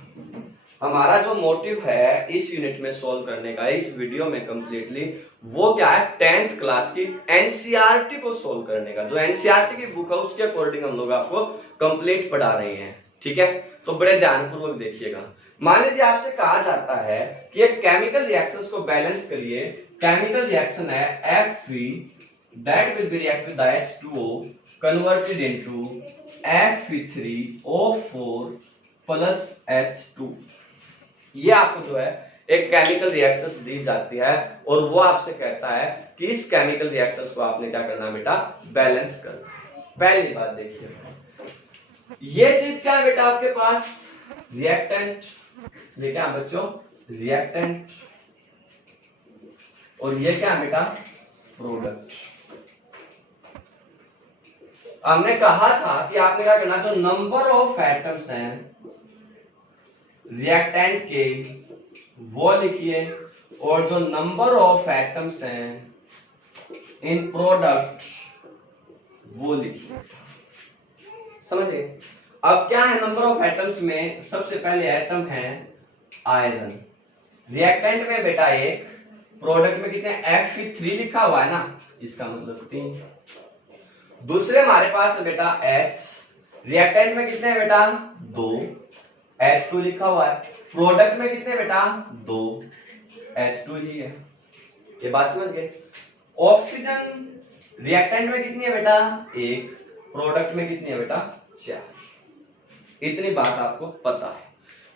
हमारा जो मोटिव है इस यूनिट में सॉल्व करने का, इस वीडियो में कंप्लीटली, वो क्या है, 10th क्लास की एनसीईआरटी को सॉल्व करने का। जो एनसीईआरटी की बुक है उसके अकॉर्डिंग हम लोग आपको कंप्लीट पढ़ा रहे हैं, ठीक है। तो बड़े ध्यानपूर्वक देखिएगा। मान लीजिए आपसे कहा जाता है कि एक केमिकल रिएक्शंस को बैलेंस करिए। केमिकल रिएक्शन है Fe that will be react with the H2O converted into Fe3O4 plus H2। ये आपको जो है एक केमिकल रिएक्शंस दी जाती है और वो आपसे कहता है कि इस केमिकल रिएक्शंस को आपने क्या करना है बेटा, बैलेंस करना। पहली बात देखिए, ये चीज क्या है बेटा आपके पास, रिएक्टेंट। ये क्या है बच्चों, रिएक्टेंट। और ये क्या है बेटा, प्रोडक्ट। हमने कहा था कि आपने क्या करना, जो नंबर ऑफ एटम्स हैं रिएक्टेंट के वो लिखिए, और जो नंबर ऑफ एटम्स हैं इन प्रोडक्ट वो लिखिए। समझे। अब क्या है, नंबर ऑफ एटम्स में सबसे पहले एटम है आयरन। रिएक्टेंट में बेटा 1, प्रोडक्ट में कितने, Fe3 लिखा हुआ है ना, इसका मतलब 3। दूसरे हमारे पास है बेटा H, रिएक्टेंट में कितने हैं बेटा 2, H2 लिखा हुआ है। प्रोडक्ट में कितने बेटा 2, H2 ही है। ये बात समझ गए। ऑक्सीजन रिएक्टेंट में कितनी है बेटा 1, प्रोडक्ट में कितनी है बेटा 4। इतनी बात आपको पता है।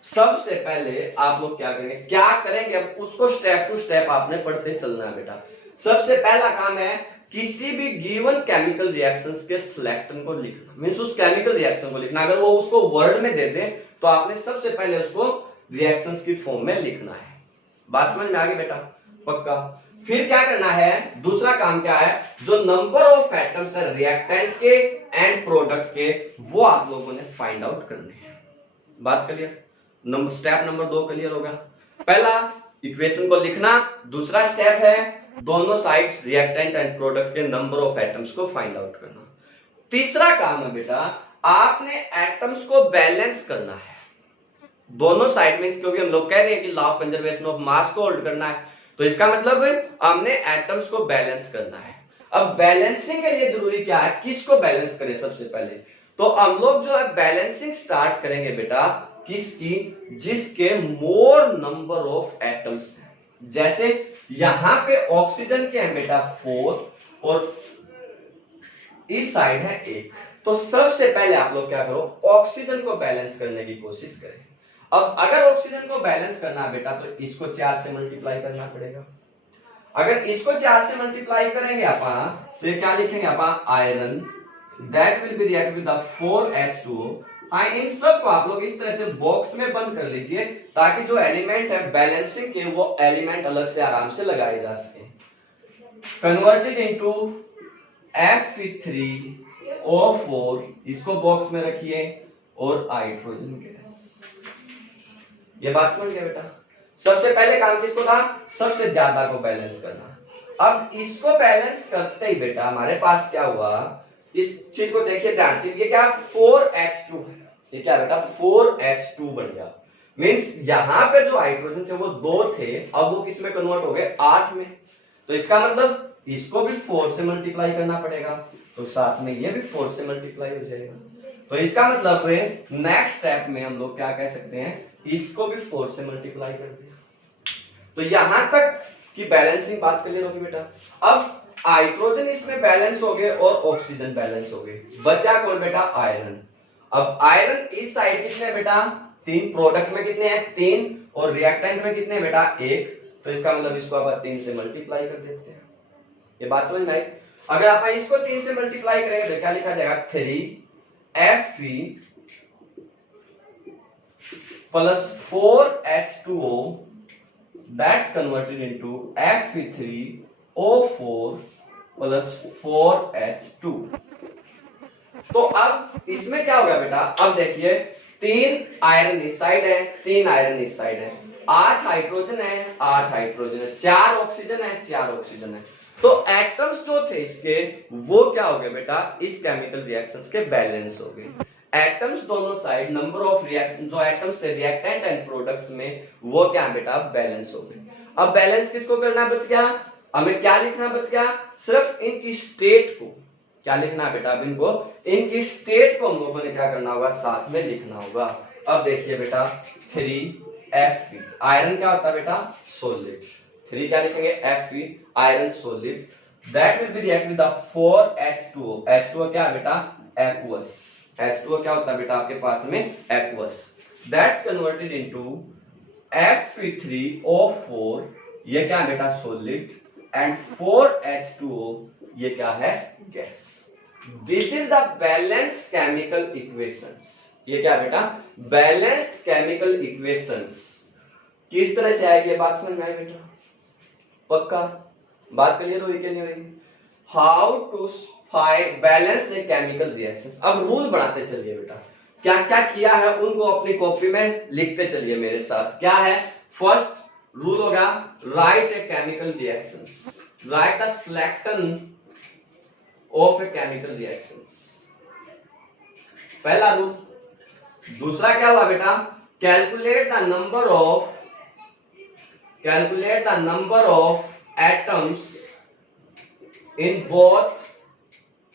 सबसे पहले आप लोग क्या करेंगे, अब उसको स्टेप टू स्टेप आपने पढ़ते चलना है बेटा। सबसे पहला काम है किसी भी गिवन केमिकल रिएक्शंस के सिलेक्टन को लिखना, मींस उस केमिकल रिएक्शन को लिखना। अगर वो उसको वर्ड में दे दे तो आपने सबसे पहले उसको रिएक्शंस की फॉर्म में लिखना है। बात समझ में आ गई बेटा? पक्का। फिर क्या करना है, दूसरा काम क्या है, जो नंबर ऑफ एटम्स है रिएक्टेंट के एंड प्रोडक्ट के, वो आप लोगों ने फाइंड आउट करने हैं। बात क्लियर? स्टेप नंबर 2 क्लियर होगा। पहला इक्वेशन को लिखना, दूसरा स्टेप है दोनों साइड रिएक्टेंट एंड प्रोडक्ट के नंबर ऑफ एटम्स को फाइंड आउट करना। तीसरा काम है बेटा, आपने एटम्स को बैलेंस करना है दोनों साइड में, क्योंकि हम लोग कह रहे हैं कि लॉ ऑफ कंजर्वेशन ऑफ मास को होल्ड करना है, तो इसका मतलब हमने एटम्स को बैलेंस करना है। अब बैलेंसिंग के लिए जरूरी क्या है, किसको बैलेंस करें सबसे पहले, तो हम लोग जो है बैलेंसिंग स्टार्ट करेंगे बेटा किसकी, जिसके मोर नंबर ऑफ एटम्स हैं। जैसे यहां पे ऑक्सीजन के हैं बेटा 4 और इस साइड है 1, तो सबसे पहले आप लोग क्या करो, ऑक्सीजन को बैलेंस करने की कोशिश करें। अब अगर ऑक्सीजन को बैलेंस करना है बेटा तो इसको 4 से मल्टीप्लाई करना पड़ेगा। अगर इसको 4 से मल्टीप्लाई करेंगे अपन तो ये क्या लिखेंगे अपन, iron that will be react with the 4H2O। हाँ, इन सब को आप लोग इस तरह से बॉक्स में बंद कर लीजिए ताकि जो एलिमेंट है बैलेंसिंग के वो एलिमेंट अलग से आराम से लगाए जा सके। कन्वर्टेड इनटू Fe3O4, इसको बॉक्स में रखिए, और हाइड्रोजन गैस। ये बात समझ गए बेटा? सबसे पहले काम किसको था, सबसे ज्यादा को बैलेंस करना। अब इसको बैलेंस करते ही बेटा हमारे पास क्या हुआ, इस चीज को देखिए ध्यान से, ये क्या 4H2 है, ये क्या बेटा 4H2 बन गया। मींस यहां पे जो हाइड्रोजन थे वो 2 थे, अब वो किस में कन्वर्ट हो गए, 8 में। तो इसका मतलब इसको भी 4 से मल्टीप्लाई करना पड़ेगा, तो साथ में ये भी 4 से मल्टीप्लाई हो जाएगा। तो इसका मतलब है नेक्स्ट स्टेप में हम लोग क्या कह सकते हैं, इसको भी 4 से मल्टीप्लाई कर दिया। तो यहां तक की बैलेंसिंग बात क्लियर होगी बेटा। अब हाइड्रोजन इसमें बैलेंस हो गए और ऑक्सीजन बैलेंस हो गए, बचा कौन बेटा, आयरन। अब आयरन इस साइड कितने बेटा, 3, प्रोडक्ट में कितने हैं 3, और रिएक्टेंट में कितने बेटा 1, तो इसका मतलब इसको आप 3 से मल्टीप्लाई कर देते हैं। ये बात समझ में आई? अगर आप इसको 3 से मल्टीप्लाई करेंगे तो क्या लिखा जाएगा, 3Fe plus 4H2O that's converted into Fe3O4 plus 4H2। तो अब इसमें क्या होगा बेटा, अब देखिए 3 आयरन इस साइड है, 3 आयरन इस साइड है, 8 हाइड्रोजन है, 8 हाइड्रोजन है, 4 ऑक्सीजन है, 4 ऑक्सीजन है। तो एटम्स जो थे इसके वो क्या हो गए बेटा, इस केमिकल रिएक्शंस के बैलेंस हो गए। एटम्स दोनों साइड नंबर ऑफ जो एटम्स थे रिएक्टेंट एंड प्रोडक्ट्स में वो क्या बेटा बैलेंस हो गए। अब बैलेंस किसको करना बच गया, हमें क्या लिखना बच गया, सिर्फ इनकी स्टेट को क्या लिखना है बेटा, अब इनको इनकी स्टेट को हम लोगों ने क्या करना होगा, साथ में लिखना होगा। अब देखिए बेटा 3Fe, आयरन क्या होता है बेटा, सॉलिड। 3 क्या लिखेंगे, Fe, iron solid, that will be react with the 4H2O। H2O क्या है बेटा, एक्वस। H2O क्या होता है बेटा आपके पास में, aqueous, that's converted into Fe3O4, ये क्या है बेटा सॉलिड, एंड 4H2O ये क्या है, gas. This is the balanced chemical equations. ये क्या बेटा, बैलेंस्ड केमिकल इक्वेशंस। किस तरह से आएगी, ये बात समझ में आई बेटा? पक्का बात क्लियर हुई कि नहीं हुई? How to find balanced chemical reactions. अब रूल बनाते चलिए बेटा, क्या क्या किया है उनको अपनी कॉपी में लिखते चलिए मेरे साथ। क्या है, फर्स्ट रूल होगा right a chemical reactions, right a selection of a chemical reactions, पहला रूल। दूसरा क्या हुआ बेटा, calculate the number of atoms in both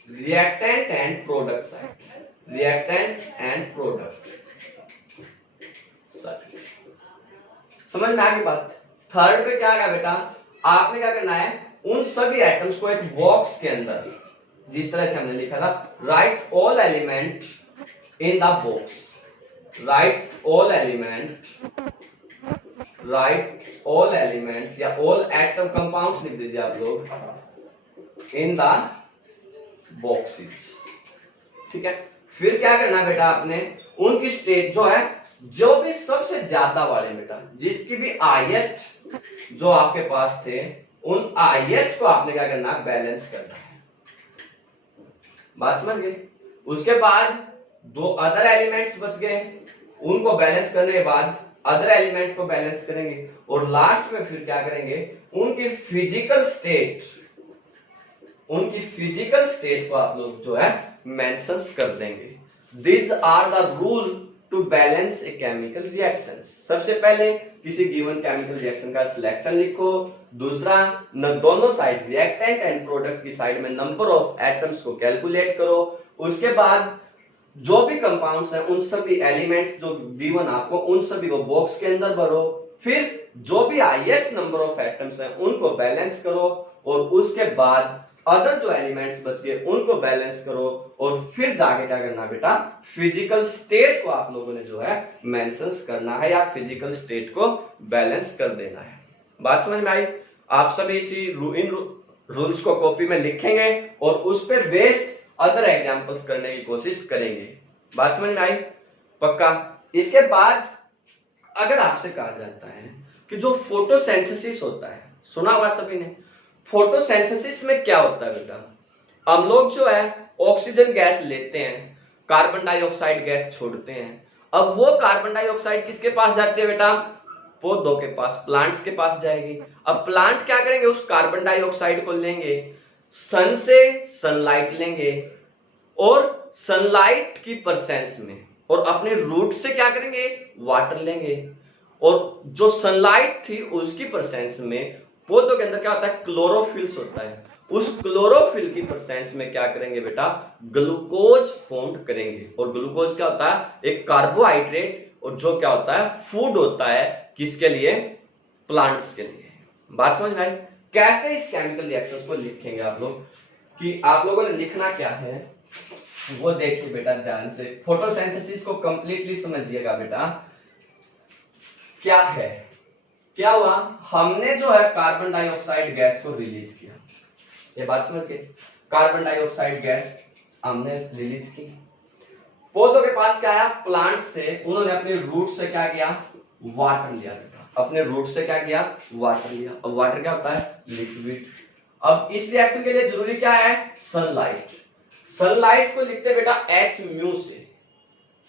reactant and product side, reactant and product side। समझ में आ गई बात? थर्ड पे क्या है बेटा, आपने क्या करना है, उन सभी एटम्स को एक बॉक्स के अंदर जिस तरह से हमने लिखा था, right all element in the box, right all element या ऑल एटम कंपाउंड्स लिख दीजिए आप लोग इन द बॉक्सेस। ठीक है, फिर क्या करना बेटा, आपने उनकी स्टेट जो है जो भी सबसे ज्यादा वाले बेटा, जिसकी भी हाईएस्ट जो आपके पास थे, उन हाईएस्ट को आपने क्या करना है, बैलेंस करना है। बात समझ गए? उसके बाद दो अदर एलिमेंट्स बच गए, उनको बैलेंस करने के बाद अदर एलिमेंट को बैलेंस करेंगे, और लास्ट में फिर क्या करेंगे, उनकी फिजिकल स्टेट को आप लोग जो है मेंशन कर देंगे। These are the rule to balance a chemical reaction। सबसे पहले किसी गिवन केमिकल रिएक्शन का सिलेक्शन लिखो, दूसरा न दोनों साइड रिएक्टेंट एंड प्रोडक्ट की साइड में नंबर ऑफ एटम्स को कैलकुलेट करो, उसके बाद जो भी कंपाउंड्स हैं उन सभी एलिमेंट्स जो गिवन आपको उन सभी को बॉक्स के अंदर भरो, फिर जो भी हाईएस्ट नंबर ऑफ एटम्स हैं उनको बैलेंस करो, और उसके बाद अदर जो एलिमेंट्स बच गए उनको बैलेंस करो, और फिर जाके क्या करना बेटा, फिजिकल स्टेट को आप लोगों ने जो है मेंशन करना है, या फिजिकल स्टेट को बैलेंस कर देना है। बात समझ में आई? आप सभी इसी इन रूल्स को कॉपी में लिखेंगे और उस पर बेस्ड अदर एग्जांपल्स करने की कोशिश करेंगे। बात समझ में आई? पक्का? इसके बाद अगर आपसे कहा जाता है कि जो फोटोसिंथेसिस होता है, सुना हुआ सभी ने, फोटोसिंथेसिस में क्या होता है बेटा, हम लोग जो है ऑक्सीजन गैस लेते हैं, कार्बन डाइऑक्साइड गैस छोड़ते हैं, अब वो कार्बन डाइऑक्साइड किसके पास जाती है बेटा, पौधों के पास, प्लांट्स के पास जाएगी। अब प्लांट क्या करेंगे, उस कार्बन डाइऑक्साइड को लेंगे, सन से सनलाइट लेंगे, और सनलाइट की प्रेजेंस में, और अपने रूट से क्या करेंगे, वाटर लेंगे, और जो सनलाइट थी उसकी प्रेजेंस में पौधों के अंदर क्या होता है, क्लोरोफिल्स होता है, उस क्लोरोफिल की प्रेजेंस में क्या करेंगे बेटा, ग्लूकोज फॉर्म करेंगे। और ग्लूकोज क्या होता है, एक कार्बोहाइड्रेट, और जो क्या होता है, फूड होता है, किसके लिए, प्लांट्स के लिए। बात समझ में आई? कैसे इस केमिकल रिएक्शंस को लिखेंगे आप लोग, कि आप लोगों ने लिखना क्या है वो देखिए बेटा ध्यान से, फोटोसिंथेसिस को कंप्लीटली समझिएगा बेटा। क्या है, क्या हुआ, हमने जो है कार्बन डाइऑक्साइड गैस को रिलीज किया, ये बात समझ गए, कार्बन डाइऑक्साइड गैस हमने रिलीज की, पौधों के पास क्या आया, प्लांट से उन्होंने अपने रूट से क्या किया, वाटर लिया बेटा, अपने रूट से क्या किया, वाटर लिया। अब वाटर क्या होता है, लिक्विड। अब इस रिएक्शन के लिए जरूरी क्या है, सनलाइट। सनलाइट को लिखते बेटा H म्यू से,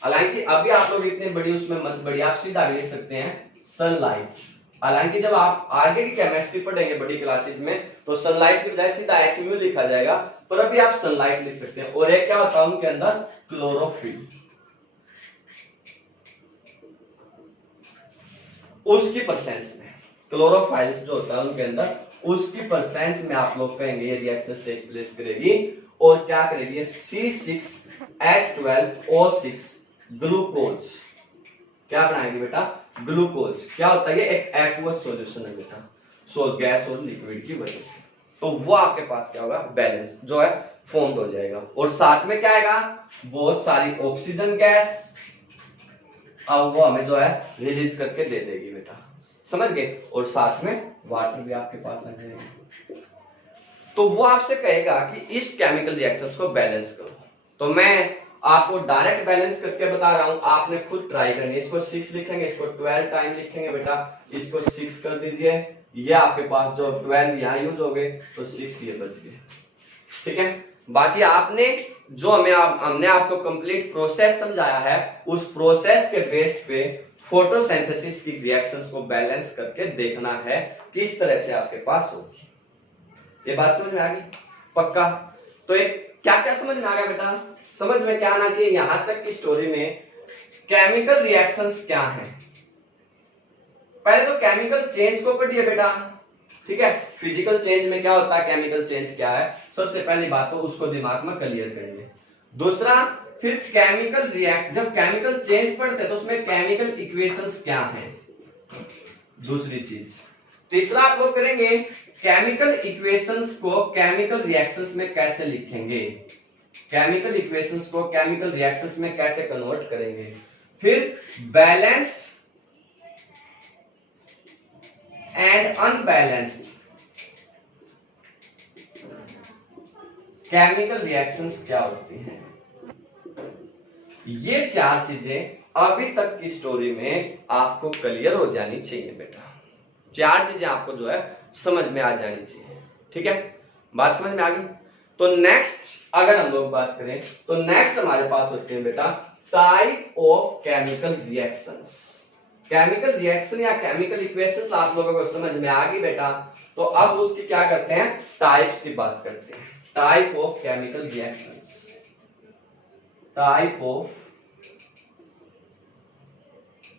हालांकि अभी आप लोग इतने बड़ी उसमें मत बड़ी, आप सीधा भी लिख सकते हैं सनलाइट। हालांकि जब आप आगे की केमिस्ट्री पढ़ेंगे बड़ी क्लासेस में तो सनलाइट की बजाय सीधा H म्यू लिखा जाएगा, पर अभी आप सनलाइट लिख सकते हैं। और एक क्या होता है उनके अंदर, क्लोरोफिल, उसकी प्रेजेंस में, क्लोरोफाइल्स जो होता है उनके अंदर, उसकी प्रेजेंस में आप लोग कहेंगे ये रिएक्शन टेक प्लेस करेगी, और क्या करेगी, C6H12O6 ग्लूकोज क्या बनाएगी बेटा, ग्लूकोज। क्या होता है, ये एक एक्वस सॉल्यूशन है बेटा, सो गैस और लिक्विड की वजह से, तो वो आपके पास क्या होगा, बैलेंस जो है फॉर्म्ड हो जाएगा। और साथ में क्या आएगा, बहुत सारी ऑक्सीजन गैस, अब वो हमें जो है रिलीज करके दे देगी बेटा, समझ गए, और साथ में वाटर भी आपके पास आ जाएगा। तो वो आपसे कहेगा कि इस केमिकल रिएक्शंस को बैलेंस करो, तो मैं आपको डायरेक्ट बैलेंस करके बता रहा हूं, आपने खुद ट्राई करनी है। इसको 6 लिखेंगे, इसको 12 टाइम लिखेंगे बेटा, इसको 6 कर दीजिए, ये आपके पास जो 12 यहाँ यूज हो गए तो 6 ये बच गए, ठीक है। बाकी आपने जो हमने आपको कंप्लीट प्रोसेस समझाया है, उस प्रोसेस के बेस पे फोटोसिंथेसिस की रिएक्शंस को बैलेंस करके देखना है किस तरह से आपके पास होगी। ये बात समझ में आ गई, पक्का? तो एक क्या क्या समझ में आ गया बेटा, समझ में क्या आना चाहिए, यहां तक की स्टोरी में केमिकल रिएक्शंस क्या हैं। पहले तो केमिकल चेंज को पढ़िए बेटा, ठीक है। फिजिकल चेंज में क्या होता है, केमिकल चेंज क्या है, सबसे पहली बात तो उसको दिमाग में क्लियर करिए। दूसरा, फिर केमिकल रिएक्ट, जब केमिकल चेंज पढ़ते हैं तो उसमें केमिकल इक्वेशंस क्या हैं, दूसरी चीज। तीसरा आप लोग करेंगे केमिकल इक्वेशंस को केमिकल रिएक्शंस में कैसे लिखेंगे, केमिकल इक्वेशंस को केमिकल रिएक्शंस में कैसे कन्वर्ट करेंगे। फिर balanced and unbalanced chemical reactions क्या होती हैं, ये चार चीजें अभी तक की स्टोरी में आपको क्लियर हो जानी चाहिए बेटा। चार चीजें आपको जो है समझ में आ जानी चाहिए। ठीक है, बात समझ में आ गई। तो नेक्स्ट अगर हम लोग बात करें तो नेक्स्ट हमारे पास होते हैं बेटा type of chemical reactions. Chemical reaction या केमिकल इक्वेशंस आप लोगों को समझ में आ गई बेटा। तो अब उसकी क्या करते हैं, टाइप्स की बात करते हैं। Type of chemical reactions, type of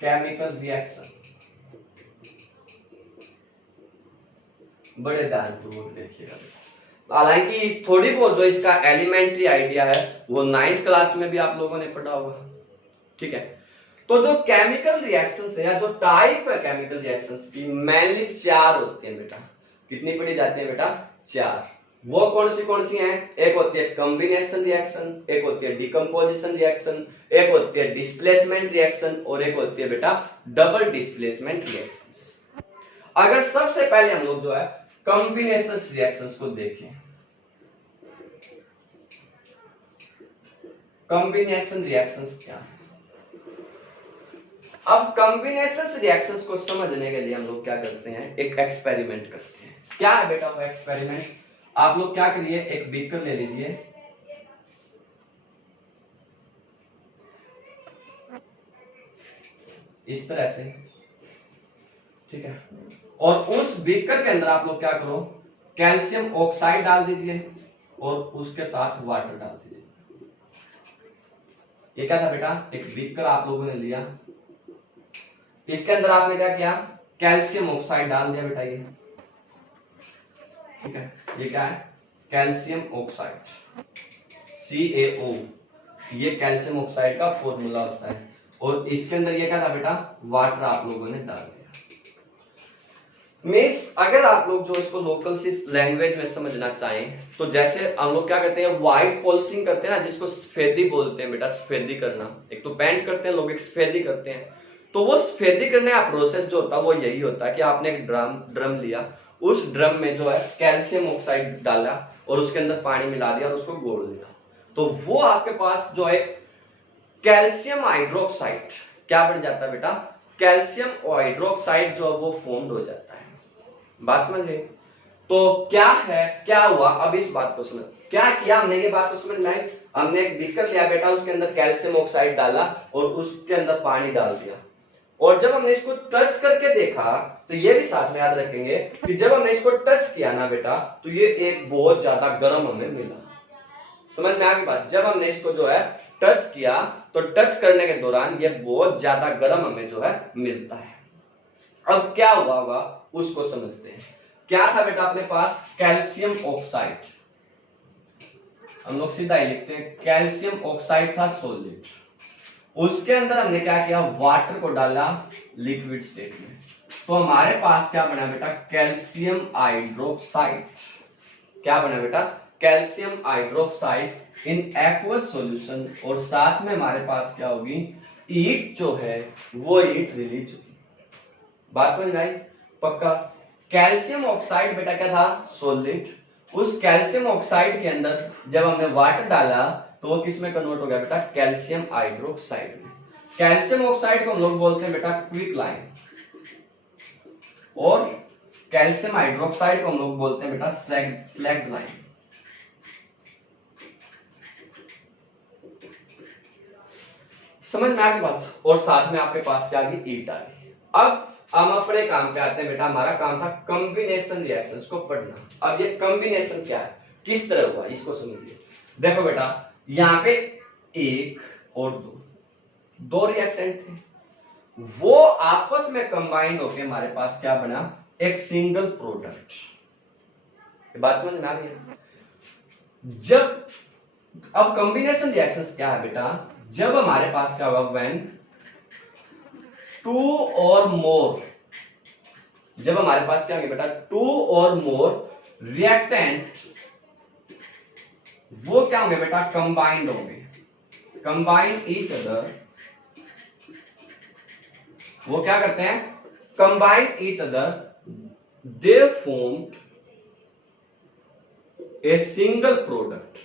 chemical reaction. बड़े ध्यानपूर्वक देखिएगा। हालांकि थोड़ी बहुत जो इसका एलिमेंट्री आइडिया है वो 9th क्लास में भी आप लोगों ने पढ़ा होगा। ठीक है, तो जो केमिकल रिएक्शंस है या जो टाइप है केमिकल रिएक्शंस की, मेनली चार होती हैं बेटा। कितनी पढ़ी जाती है बेटा, चार। वो कौन सी हैं? एक होती है कॉम्बिनेशन रिएक्शन, एक होती है डिकम्पोजिशन रिएक्शन, एक होती है डिस्प्लेसमेंट रिएक्शन और एक होती है बेटा डबल डिस्प्लेसमेंट रिएक्शंस। अगर सबसे पहले हम लोग जो है कॉम्बिनेशन रिएक्शंस को देखें, कॉम्बिनेशन रिएक्शंस क्या है? अब कॉम्बिनेशन रिएक्शंस को समझने के लिए हम लोग क्या करते हैं, एक एक्सपेरिमेंट करते हैं। क्या है बेटा वो एक्सपेरिमेंट? आप लोग क्या करिए, एक बीकर ले लीजिए, इस तरह से। ठीक है, और उस बीकर के अंदर आप लोग क्या करो, कैल्शियम ऑक्साइड डाल दीजिए और उसके साथ वाटर डाल दीजिए। ये क्या था बेटा, एक बीकर आप लोगों ने लिया, इसके अंदर आपने क्या किया, कैल्शियम ऑक्साइड डाल दिया बेटा। ये ठीक है, ये क्या है, कैल्शियम ऑक्साइड, CaO। ये कैल्शियम ऑक्साइड का फॉर्मूला होता है। और इसके अंदर ये क्या था बेटा, वाटर आप लोगों ने डाल दिया। मीन्स अगर आप लोग जो इसको लोकल सी लैंग्वेज में समझना चाहें तो जैसे हम लोग क्या करते हैं, व्हाइट पॉलिशिंग करते हैं ना, जिसको सफेदी बोलते हैं बेटा। सफेदी करना, एक तो पेंट करते हैं लोग, एक सफेदी करते हैं। तो वो सफेदी करने का प्रोसेस जो होता है वो यही होता है कि आपने एक ड्रम लिया, उस ड्रम में जो है कैल्शियम ऑक्साइड डाला और उसके अंदर पानी मिला दिया और उसको घोल दिया। तो वो आपके पास जो है कैल्शियम हाइड्रोक्साइड क्या बन जाता है बेटा, कैल्शियम हाइड्रोक्साइड जो है वो फॉर्म्ड हो जाता है। बात समझे? तो क्या है, क्या हुआ, अब इस बात को समझ। क्या किया हमने, ये बात को समझ में आई। हमने एक बीकर लिया बेटा, उसके अंदर कैल्शियम ऑक्साइड डाला और उसके अंदर पानी डाल दिया। और जब हमने इसको टच करके देखा तो ये भी साथ में याद रखेंगे कि जब हमने इसको टच किया ना बेटा, तो ये एक बहुत ज्यादा गर्म हमें मिला। समझ में आ गई बात? जब हमने इसको जो है टच किया तो टच करने के दौरान ये बहुत ज्यादा गर्म हमें जो है मिलता है। अब क्या हुआ होगा उसको समझते हैं। क्या था बेटा अपने पास, कैल्शियम ऑक्साइड। हम लोग सीधा ही लिखते हैं, कैल्शियम ऑक्साइड था सॉलिड। उसके अंदर हमने क्या किया, वाटर को डाला लिक्विड स्टेट में। तो हमारे पास क्या बना बेटा, कैल्शियम हाइड्रोक्साइड। क्या बना बेटा, calcium hydroxide in aqueous solution. और साथ में हमारे पास क्या होगी, हीट जो है वो हीट रिलीज होगी। बात समझ में आई? पक्का। कैल्शियम ऑक्साइड बेटा क्या था, सॉलिड। उस कैल्शियम ऑक्साइड के अंदर जब हमने वाटर डाला तो वो किस में कन्वर्ट हो गया बेटा, कैल्शियम हाइड्रोक्साइड में। कैल्शियम ऑक्साइड को हम लोग बोलते हैं बेटा क्विक लाइन, और कैल्शियम हाइड्रोक्साइड को हम लोग बोलते हैं बेटा स्लैग्ड लाइन। समझ में आ गई बात? और साथ में आपके पास क्या आ गई, ईट आ गई। अब हम अपने काम पे आते हैं बेटा। हमारा काम था कॉम्बिनेशन रिएक्शंस को पढ़ना। अब ये कॉम्बिनेशन क्या है, किस तरह हुआ, इसको समझिए। देखो बेटा, यहाँ पे एक और दो रिएक्टेंट थे, वो आपस में कंबाइन होकर हमारे पास क्या बना, एक सिंगल प्रोडक्ट। बात समझ में आ गई? जब अब कॉम्बिनेशन रिएक्शंस क्या है बेटा, जब हमारे पास क्या होगा, व्हेन टू और मोर, जब हमारे पास क्या होगा बेटा, टू और मोर रिएक्टेंट वो क्या होंगे बेटा, कंबाइंड होंगे। कंबाइन ईच अदर, वो क्या करते हैं, combine each other, they formed a single product.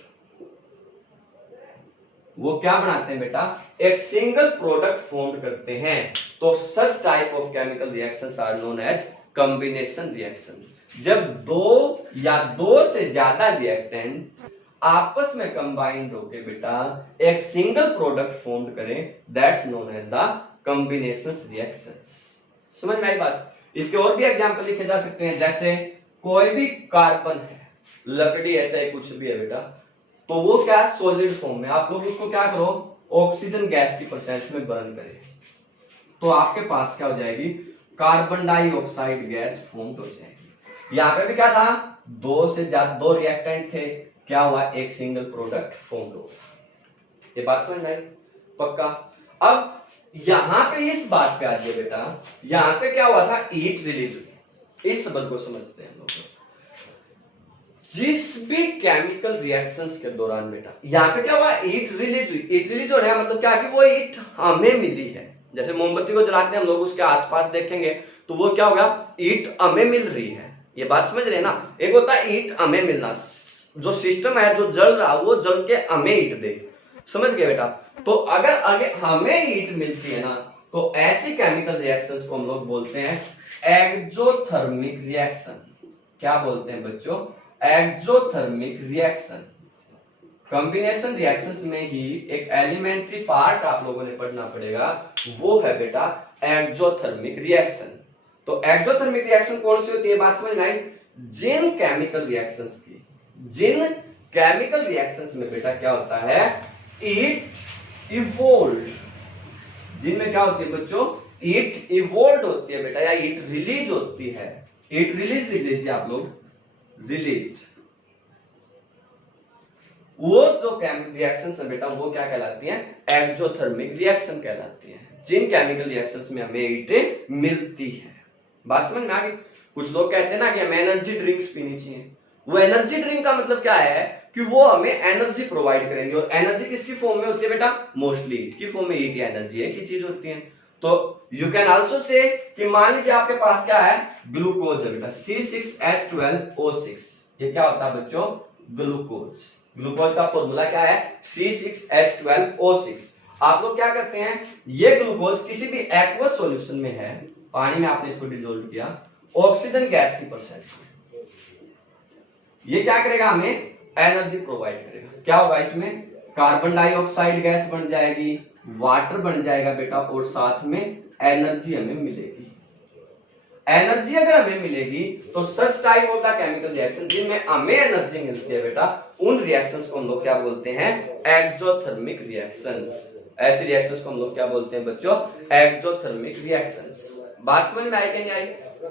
वो क्या बनाते हैं बेटा, एक सिंगल प्रोडक्ट फॉर्म करते हैं। तो such type of chemical reactions are known as combination reaction. जब दो या दो से ज्यादा रिएक्टेंट आपस में कंबाइंड होके बेटा एक सिंगल प्रोडक्ट फॉर्म करें, that's known as the combination reactions. समझ में आई बात? इसके और भी एग्जांपल लिखे जा सकते हैं, जैसे कोई भी कार्बन है, लकड़ी है, चाहे कुछ भी है बेटा, तो वो क्या सॉलिड फॉर्म में, आप लोग उसको क्या करो, ऑक्सीजन गैस की प्रेजेंस में बर्न करें, तो आपके पास क्या हो जाएगी, कार्बन डाइऑक्साइड गैस फॉर्म हो जाएगी। यहां पे भी क्या था, दो से ज्यादा दो रिएक्टेंट थे, क्या हुआ, एक सिंगल प्रोडक्ट फॉर्म हुआ। ये बात समझ में आई? पक्का। अब यहां पे इस बात पे आ जाइए बेटा, यहां पे क्या हुआ था, हीट रिलीज हुई। इस शब्द को समझते हैं हम लोग। जिस भी केमिकल रिएक्शंस के दौरान बेटा यहां पे क्या हुआ, हीट रिलीज हुई। हीट रिलीज हो रहा है मतलब क्या, कि वो हीट हमें मिली है। जैसे मोमबत्ती को जलाते हैं हम लोग, उसके आसपास देखेंगे तो वो क्या होगा, हीट हमें मिल रही है। ये बात समझ रहे हैं ना? एक होता है हीट हमें मिलना, जो सिस्टम है जो जल रहा वो जल के हमें हीट दे। समझ गए बेटा? तो अगर आगे हमें हीट मिलती है ना, तो ऐसी केमिकल रिएक्शंस को हम लोग बोलते हैं एक्सोथर्मिक रिएक्शन। क्या बोलते हैं बच्चों, एक्सोथर्मिक रिएक्शन। कॉम्बिनेशन रिएक्शंस में ही एक एलिमेंट्री पार्ट आप लोगों ने पढ़ना पड़ेगा, वो है बेटा एक्सोथर्मिक रिएक्शन। तो एक्सोथर्मिक रिएक्शन कौन सी होती है, बात समझ में आई? जिन केमिकल रिएक्शंस की, जिन केमिकल रिएक्शंस में बेटा क्या होता है, हीट इवोल्व, जिनमें क्या होती है बच्चों, हीट इवोल्व होती है बेटा, या हीट रिलीज होती है। हीट रिलीज लिख लीजिए आप लोग, रिलीज्ड। वो जो केमिकल रिएक्शंस है बेटा वो क्या कहलाती हैं, एक्सोथर्मिक रिएक्शन कहलाती हैं, जिन केमिकल रिएक्शंस में हमें हीट मिलती है। बात समझ में आ गई? कुछ लोग कहते हैं ना कि हमें एनर्जी ड्रिंक्स पीनी चाहिए। वो एनर्जी ड्रिंक का मतलब क्या है, कि वो हमें एनर्जी प्रोवाइड करेंगे। और एनर्जी किसकी फॉर्म में होती है बेटा, मोस्टली हीट की फॉर्म में। हीट या एनर्जी एक ही चीज होती है। तो यू कैन आल्सो से कि मान लीजिए आपके पास क्या है, ग्लूकोज है बेटा, C6H12O6। ये क्या होता है बच्चों, ग्लूकोज। ग्लूकोज का फॉर्मूला क्या है, C6H12O6। आप लोग क्या करते हैं, ये ग्लूकोज किसी भी एक्वस सॉल्यूशन में है, पानी में आपने इसको डिसॉल्व किया, ऑक्सीजन गैस की प्रेजेंस में, ये क्या करेगा, हमें एनर्जी प्रोवाइड करेगा। क्या होगा इसमें, कार्बन डाइऑक्साइड गैस बन जाएगी, वाटर बन जाएगा बेटा, और साथ में एनर्जी हमें मिलेगी। एनर्जी अगर हमें मिलेगी तो सच टाइप होता है केमिकल रिएक्शन जिनमें हमें एनर्जी मिलती है बेटा, उन रिएक्शंस को हम लोग क्या बोलते हैं, एक्सोथर्मिक रिएक्शंस। ऐसी रिएक्शंस को हम लोग क्या बोलते हैं बच्चों, एक्सोथर्मिक रिएक्शंस। बात समझ में आई कि नहीं आई?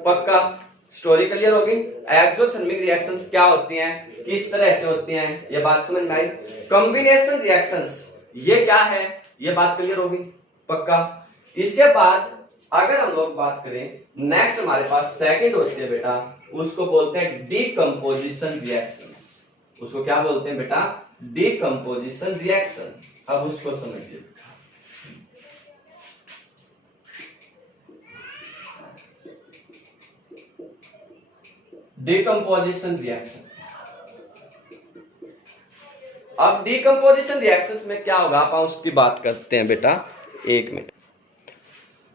पक्का। स्टोरी क्लियर होगी? एक्सोथर्मिक रिएक्शंस क्या होती हैं, किस तरह से होती हैं, ये बात समझ में आई। कॉम्बिनेशन रिएक्शंस ये क्या है, ये बात क्लियर होगी? पक्का। इसके बाद अगर हम लोग बात करें, नेक्स्ट हमारे पास सेकंड होती है बेटा, उसको बोलते हैं डीकंपोजिशन रिएक्शंस। उसको क्या बोलते हैं बेटा, डीकंपोजिशन रिएक्शन। अब उसको समझिए। Decomposition reaction. अब डीकंपोजिशन रिएक्शंस में क्या होगा, आप उसकी बात करते हैं बेटा, एक मिनट।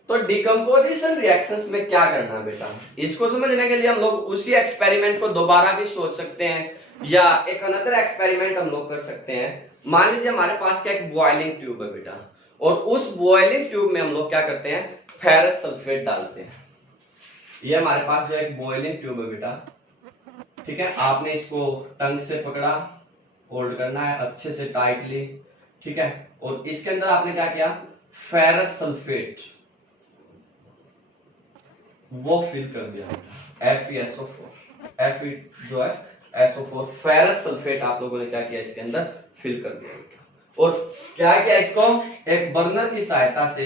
तो डीकंपोजिशन रिएक्शंस में क्या करना है बेटा, इसको समझने के लिए हम लोग उसी एक्सपेरिमेंट को दोबारा भी सोच सकते हैं, या एक अनदर एक्सपेरिमेंट हम लोग कर सकते हैं। मान लीजिए हमारे पास क्या एक बॉइलिंग ट्यूब है बेटा, और उस बॉइलिंग ट्यूब में हम लोग क्या करते हैं, फेरस सल्फेट डालते हैं। ये हमारे पास जो एक बॉइलिंग ट्यूब है बेटा, ठीक है, आपने इसको टंग से पकड़ा, होल्ड करना है अच्छे से टाइटली, ठीक है, और इसके अंदर आपने क्या किया, फेरस सल्फेट वो फिल कर दिया, FeSO4 जो है SO4 फेरस सल्फेट आप लोगों ने क्या किया, इसके अंदर फिल कर दिया। और क्या किया, इसको एक बर्नर की सहायता से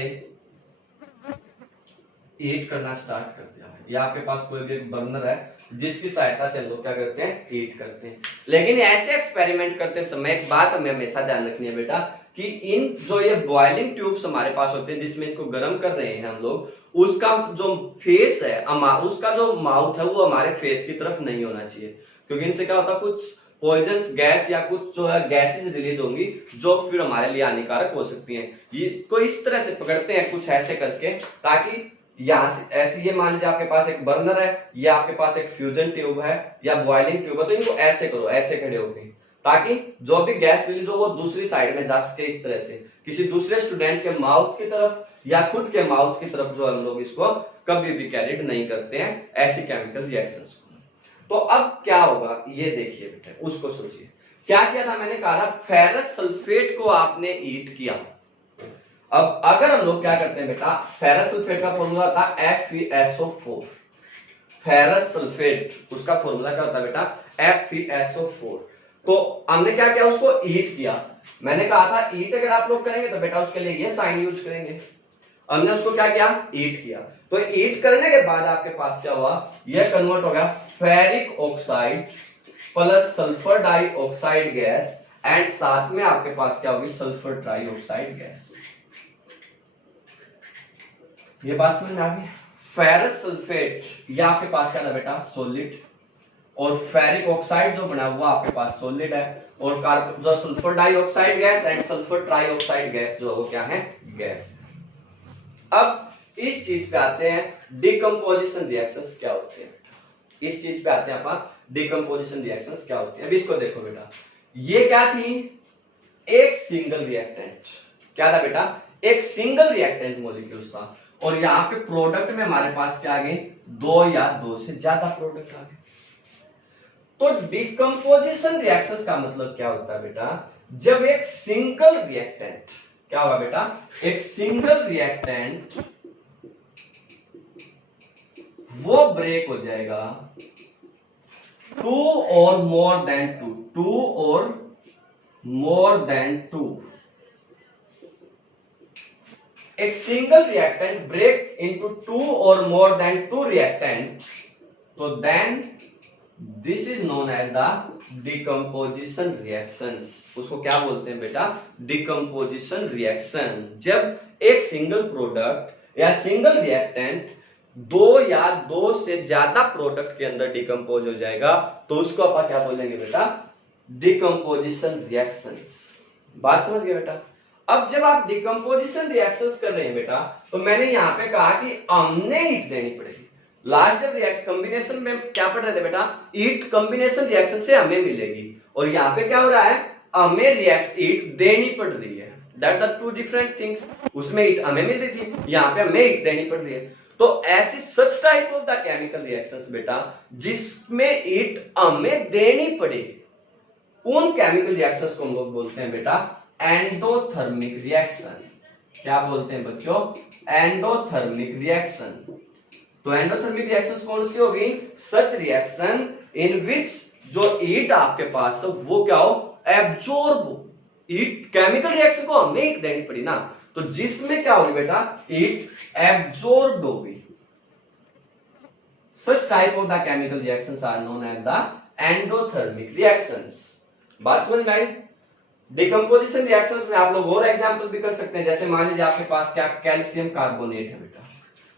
हीट करना स्टार्ट कर दिया। ये आपके पास कोई भी एक बर्नर है जिसकी सहायता से हम लोग क्या करते हैं, हीट करते हैं। लेकिन ऐसे एक्सपेरिमेंट करते समय एक बात हमें हमेशा ध्यान रखनी है बेटा, कि इन जो ये बॉइलिंग ट्यूब्स हमारे पास होते हैं जिसमें इसको गर्म कर रहे हैं हम लोग, उसका जो फेस है, उसका जो माउथ है वो हमारे फेस की तरफ नहीं होना चाहिए, क्योंकि इनसे क्या होता है, कुछ पॉइजनस गैस या कुछ जो है गैसेज रिलीज होंगी जो फिर हमारे लिए हानिकारक हो सकती हैं। इसको इस तरह से पकड़ते हैं कुछ ऐसे करके, ताकि यहाँ से ऐसे, ये मान लीजिए आपके पास एक बर्नर है, ये आपके पास एक फ्यूजन ट्यूब है या बॉइलिंग ट्यूब है, तो इनको ऐसे करो, ऐसे खड़े होके, ताकि जो भी गैस रिलीज हो वो दूसरी साइड में जा सके। इस तरह से किसी दूसरे स्टूडेंट के माउथ की तरफ या खुद के माउथ की तरफ जो हम लोग इसको कभी भी कैरिड नहीं करते हैं ऐसी केमिकल रिएक्शंस को। तो अब क्या होगा ये देखिए बेटा, उसको सोचिए क्या किया था मैंने कहा फेरस सल्फेट को आपने ईट किया। अब अगर हम लोग क्या करते हैं बेटा, फेरस सल्फेट का फॉर्मूला था FeSO4। फेरस सल्फेट उसका फॉर्मूला क्या होता है बेटा, FeSO4। तो हमने क्या किया, उसको ईट किया। मैंने कहा था ईट अगर आप लोग करेंगे तो बेटा उसके लिए ये साइन यूज करेंगे। हमने उसको क्या किया, ईट किया। तो ईट करने के बाद आपके पास क्या हुआ, यह कन्वर्ट हो गया ferric oxide plus sulphur dioxide gas, and साथ में आपके पास क्या होगी, सल्फर ट्राइऑक्साइड गैस। ये बात समझ में आ गई। फेरस सल्फेट ये आपके पास क्या था बेटा, सॉलिड, और फेरिक ऑक्साइड जो बना हुआ आपके पास सॉलिड है, और कार्बन जो sulphur dioxide gas and sulphur trioxide gas जो है वो क्या है, गैस। अब इस चीज पे आते हैं डिकम्पोजिशन रिएक्शंस क्या होते हैं। इस चीज पे आते हैं अपन, डिकम्पोजिशन रिएक्शंस क्या होते हैं। अब इसको देखो बेटा, ये क्या थी, एक सिंगल रिएक्टेंट। क्या था बेटा, एक सिंगल रिएक्टेंट मॉलिक्यूल्स था, और यहाँ पे प्रोडक्ट में हमारे पास क्या आ गए, दो या दो से ज्यादा प्रोडक्ट आ गए। तो डिकम्पोजिशन रिएक्शंस का मतलब क्या होता है बेटा, जब एक सिंगल रिएक्टेंट, क्या होगा बेटा, एक सिंगल रिएक्टेंट वो ब्रेक हो जाएगा टू और मोर देन टू और मोर देन टू। एक single reactant break into two और मोर देन टू रिएक्टेंट, तो then this is known as the decomposition reactions. उसको क्या बोलते हैं बेटा, डिकम्पोजिशन रिएक्शन। जब एक सिंगल प्रोडक्ट या सिंगल रिएक्टेंट दो या दो से ज्यादा प्रोडक्ट के अंदर डिकम्पोज हो जाएगा, तो उसको अपन क्या बोलेंगे बेटा, डिकम्पोजिशन रिएक्शंस। बात समझ गए बेटा। अब जब आप डिकम्पोजिशन रिएक्शंस कर रहे हैं बेटा, तो मैंने यहां पे कहा कि हमने हीट देनी पड़ेगी। लास्ट जब रिएक्शन कॉम्बिनेशन में क्या पढ़ रहे थे बेटा, हीट कॉम्बिनेशन रिएक्शन से हमें मिलेगी, और यहाँ पे क्या हो रहा है, हमें हीट देनी पड़ रही है। That are two different things. उसमें हीट हमें मिल रही थी, यहाँ पे हमें हीट देनी पड़ रही है। तो ऐसी सच type of the chemical reactions बेटा जिसमें हीट हमें देनी पड़े, उन केमिकल रिएक्शंस को हम लोग बोलते हैं बेटा एंडोथर्मिक रिएक्शन। क्या बोलते हैं बच्चों, एंडोथर्मिक रिएक्शन। तो एंडोथर्मिक रिएक्शंस कौन सी होगी, सच रिएक्शन इन विच जो हीट आपके पास वो क्या हो, एब्जॉर्ब। हीट केमिकल रिएक्शन को हमें हीट देनी पड़ी ना, तो जिसमें क्या होगी बेटा, हीट एब्जॉर्ब होगी। Such type of the chemical reactions are known as the endothermic reactions. बात समझ में आई। डिकम्पोजिशन रिएक्शंस में आप लोग और एग्जांपल भी कर सकते हैं। जैसे मान लीजिए आपके पास क्या कैल्शियम कार्बोनेट है बेटा,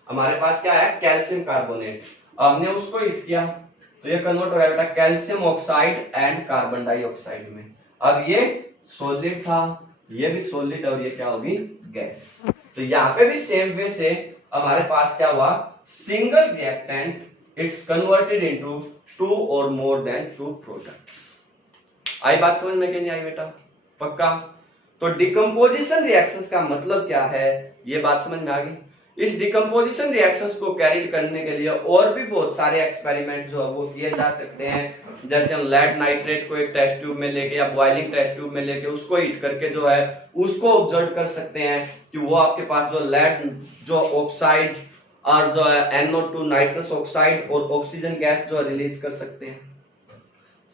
हमारे पास क्या है कैल्शियम कार्बोनेट, हमने उसको हीट किया तो ये कन्वर्ट हो गया बेटा calcium oxide and carbon dioxide में। अब ये सॉलिड था, ये भी सॉलिड, और ये क्या होगी, गैस। तो यहाँ पे भी सेम वे से हमारे पास क्या हुआ, single reactant it's converted into two और मोर देन टू प्रोडक्ट्स। आई बात समझ में कि नहीं आई बेटा, पक्का। तो डिकम्पोजिशन रिएक्शंस का मतलब क्या है, ये बात समझ में आ गई। इस डिकम्पोजिशन रिएक्शंस को कैरी करने के लिए और भी बहुत सारे एक्सपेरिमेंट जो है वो किए जा सकते हैं। जैसे हम लेड नाइट्रेट को एक टेस्ट ट्यूब में लेके या बॉइलिंग टेस्ट ट्यूब में लेके उसको हीट करके जो है उसको ऑब्जर्व कर सकते हैं कि वो आपके पास जो लेड जो ऑक्साइड और जो है NO2 नाइट्रस ऑक्साइड और ऑक्सीजन गैस जो है रिलीज कर सकते हैं।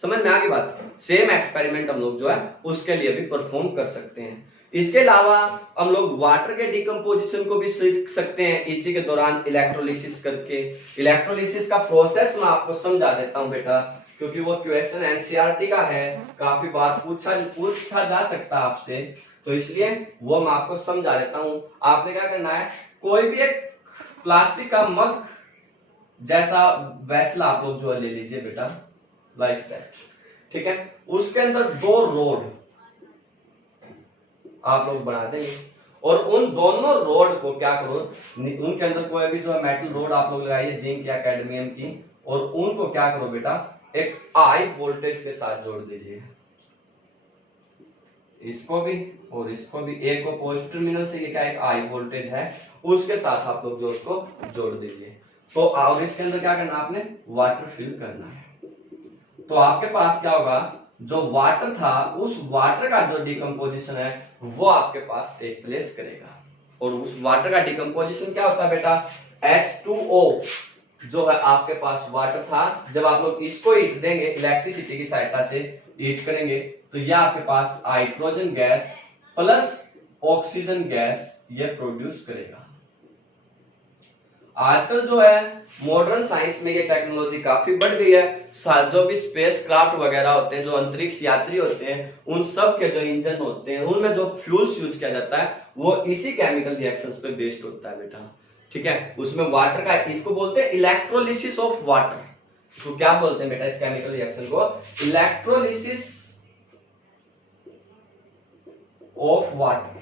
समझ में आ गई बात। सेम एक्सपेरिमेंट हम लोग जो है उसके लिए भी परफॉर्म कर सकते हैं। इसके अलावा हम लोग वाटर के डिकम्पोजिशन को भी सीख सकते हैं इसी के दौरान इलेक्ट्रोलिसिस करके। इलेक्ट्रोलिसिस का प्रोसेस मैं आपको समझा देता हूं बेटा, क्योंकि वो क्वेश्चन एनसीईआरटी का है, काफी बार पूछा जा सकता है आपसे, तो इसलिए वो मैं आपको समझा देता हूं। आपने क्या करना है, कोई भी एक प्लास्टिक का मग जैसा वेसल आप लोग जो ले लीजिए बेटा, लाइक दैट। ठीक है, उसके अंदर 2 रोड आप लोग बना देंगे और उन दोनों रोड को क्या करो, उनके अंदर कोई भी जो है मेटल रोड आप लोग लगाइए जिंक या कैडमियम की, और उनको क्या करो बेटा एक हाई वोल्टेज के साथ जोड़ दीजिए, इसको भी और इसको भी, एक को पॉजिटिव टर्मिनल से ये क्या एक हाई वोल्टेज है उसके साथ आप लोग जो उसको जोड़ दीजिए। तो और इसके अंदर क्या करना आपने वाटर फिल करना है। तो आपके पास क्या होगा, जो वाटर था उस वाटर का जो डिकम्पोजिशन है वो आपके पास टेक प्लेस करेगा, और उस वाटर का डिकम्पोजिशन क्या होता है बेटा, H2O जो है आपके पास वाटर था, जब आप लोग इसको हीट देंगे इलेक्ट्रिसिटी की सहायता से हीट करेंगे तो यह आपके पास hydrogen gas plus oxygen gas ये प्रोड्यूस करेगा। आजकल जो है मॉडर्न साइंस में ये टेक्नोलॉजी काफी बढ़ गई है, जो भी स्पेस क्राफ्ट वगैरह होते हैं, जो अंतरिक्ष यात्री होते हैं, उन सब के जो इंजन होते हैं उनमें जो फ्यूल्स यूज किया जाता है वो इसी केमिकल रिएक्शंस पे बेस्ड होता है बेटा। ठीक है, उसमें वाटर का, इसको बोलते हैं इलेक्ट्रोलिसिस ऑफ वाटर। तो क्या बोलते हैं बेटा इस केमिकल रिएक्शन को, इलेक्ट्रोलिसिस ऑफ वाटर।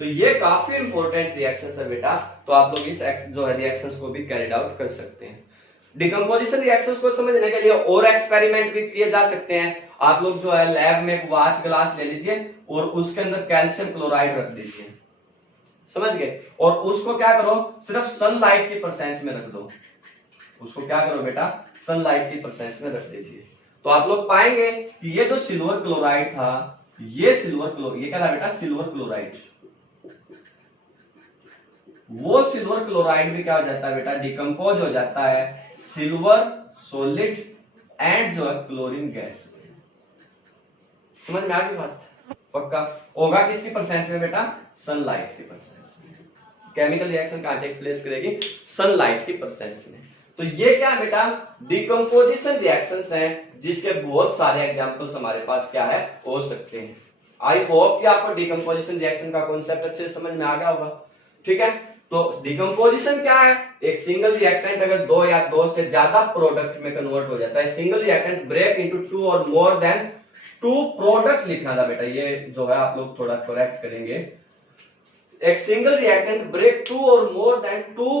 तो ये काफी इंपॉर्टेंट रिएक्शंस है बेटा, तो आप लोग इस जो है रिएक्शंस को भी कैरिड आउट कर सकते हैं। डिकम्पोजिशन रिएक्शंस को समझने के लिए और एक्सपेरिमेंट भी किए जा सकते हैं। आप लोग जो है लैब में एक वाच ग्लास ले लीजिए और उसके अंदर कैल्शियम क्लोराइड रख दीजिए, समझ गए, और उसको क्या करो सिर्फ सनलाइट की प्रेजेंस में रख दो, उसको क्या करो बेटा सनलाइट की प्रेजेंस में रख दीजिए। तो आप लोग पाएंगे कि ये जो सिल्वर क्लोराइड था, ये क्या था बेटा सिल्वर क्लोराइड, वो सिल्वर क्लोराइड भी क्या हो जाता है बेटा डिकम्पोज हो जाता है सिल्वर सॉलिड एंड जो है क्लोरीन गैस। समझ में आ गई बात, पक्का होगा किसकी प्रेजेंस में बेटा सनलाइट की प्रेजेंस में। केमिकल रिएक्शन कहां टेक प्लेस करेगी सनलाइट की प्रेजेंस में। तो ये क्या बेटा डिकम्पोजिशन रिएक्शंस हैं जिसके बहुत सारे एग्जांपल्स हमारे पास क्या है हो सकते हैं। आई होप कि आपको डिकम्पोजिशन रिएक्शन का कॉन्सेप्ट अच्छे से समझ में आ गया होगा। ठीक है, तो डिकम्पोजिशन क्या है, एक सिंगल रिएक्टेंट अगर 2 या 2 से ज्यादा प्रोडक्ट में कन्वर्ट हो जाता है, सिंगल रिएक्टेंट ब्रेक इनटू 2 और मोर देन 2 प्रोडक्ट लिखना था बेटा, ये जो है आप लोग थोड़ा करेक्ट करेंगे। एक सिंगल रिएक्टेंट ब्रेक 2 और more then 2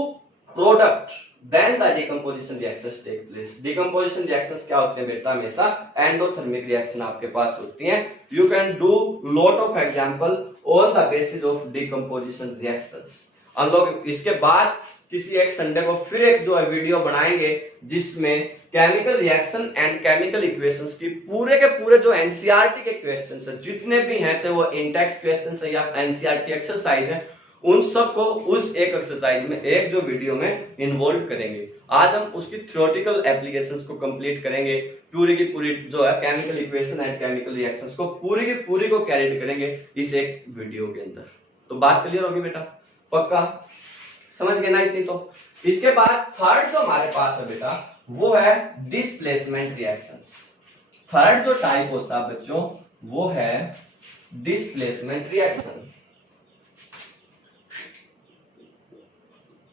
product then the decomposition reactions take place। decomposition reactions क्या होते हैं बेटा हमेशा एंडोथर्मिक रिएक्शन आपके पास होती हैं। you can do lot of example on the basis of decomposition reactions। हम लोग इसके बाद किसी एक संडे को फिर एक जो है वीडियो बनाएंगे जिसमें chemical reaction and chemical equations की पूरे के पूरे जो एनसीईआरटी के क्वेश्चंस हैं जितने भी हैं, चाहे वो इंटेक्स क्वेश्चंस है या एनसीईआरटी एक्सरसाइज है, उन सबको उस एक एक्सरसाइज में एक जो वीडियो में इन्वॉल्व करेंगे। आज हम उसकी थ्योरेटिकल एप्लीकेशंस को कंप्लीट करेंगे, पूरी की पूरी जो है chemical equation and chemical reactions को पूरी की पूरी को कैरिड करेंगे इस एक वीडियो के अंदर। तो बात क्लियर होगी बेटा, पक्का समझ गए ना इतनी। तो इसके बाद थर्ड जो हमारे पास है बेटा वो है डिस्प्लेसमेंट रिएक्शंस। थर्ड जो टाइप होता है बच्चों वो है डिस्प्लेसमेंट रिएक्शन।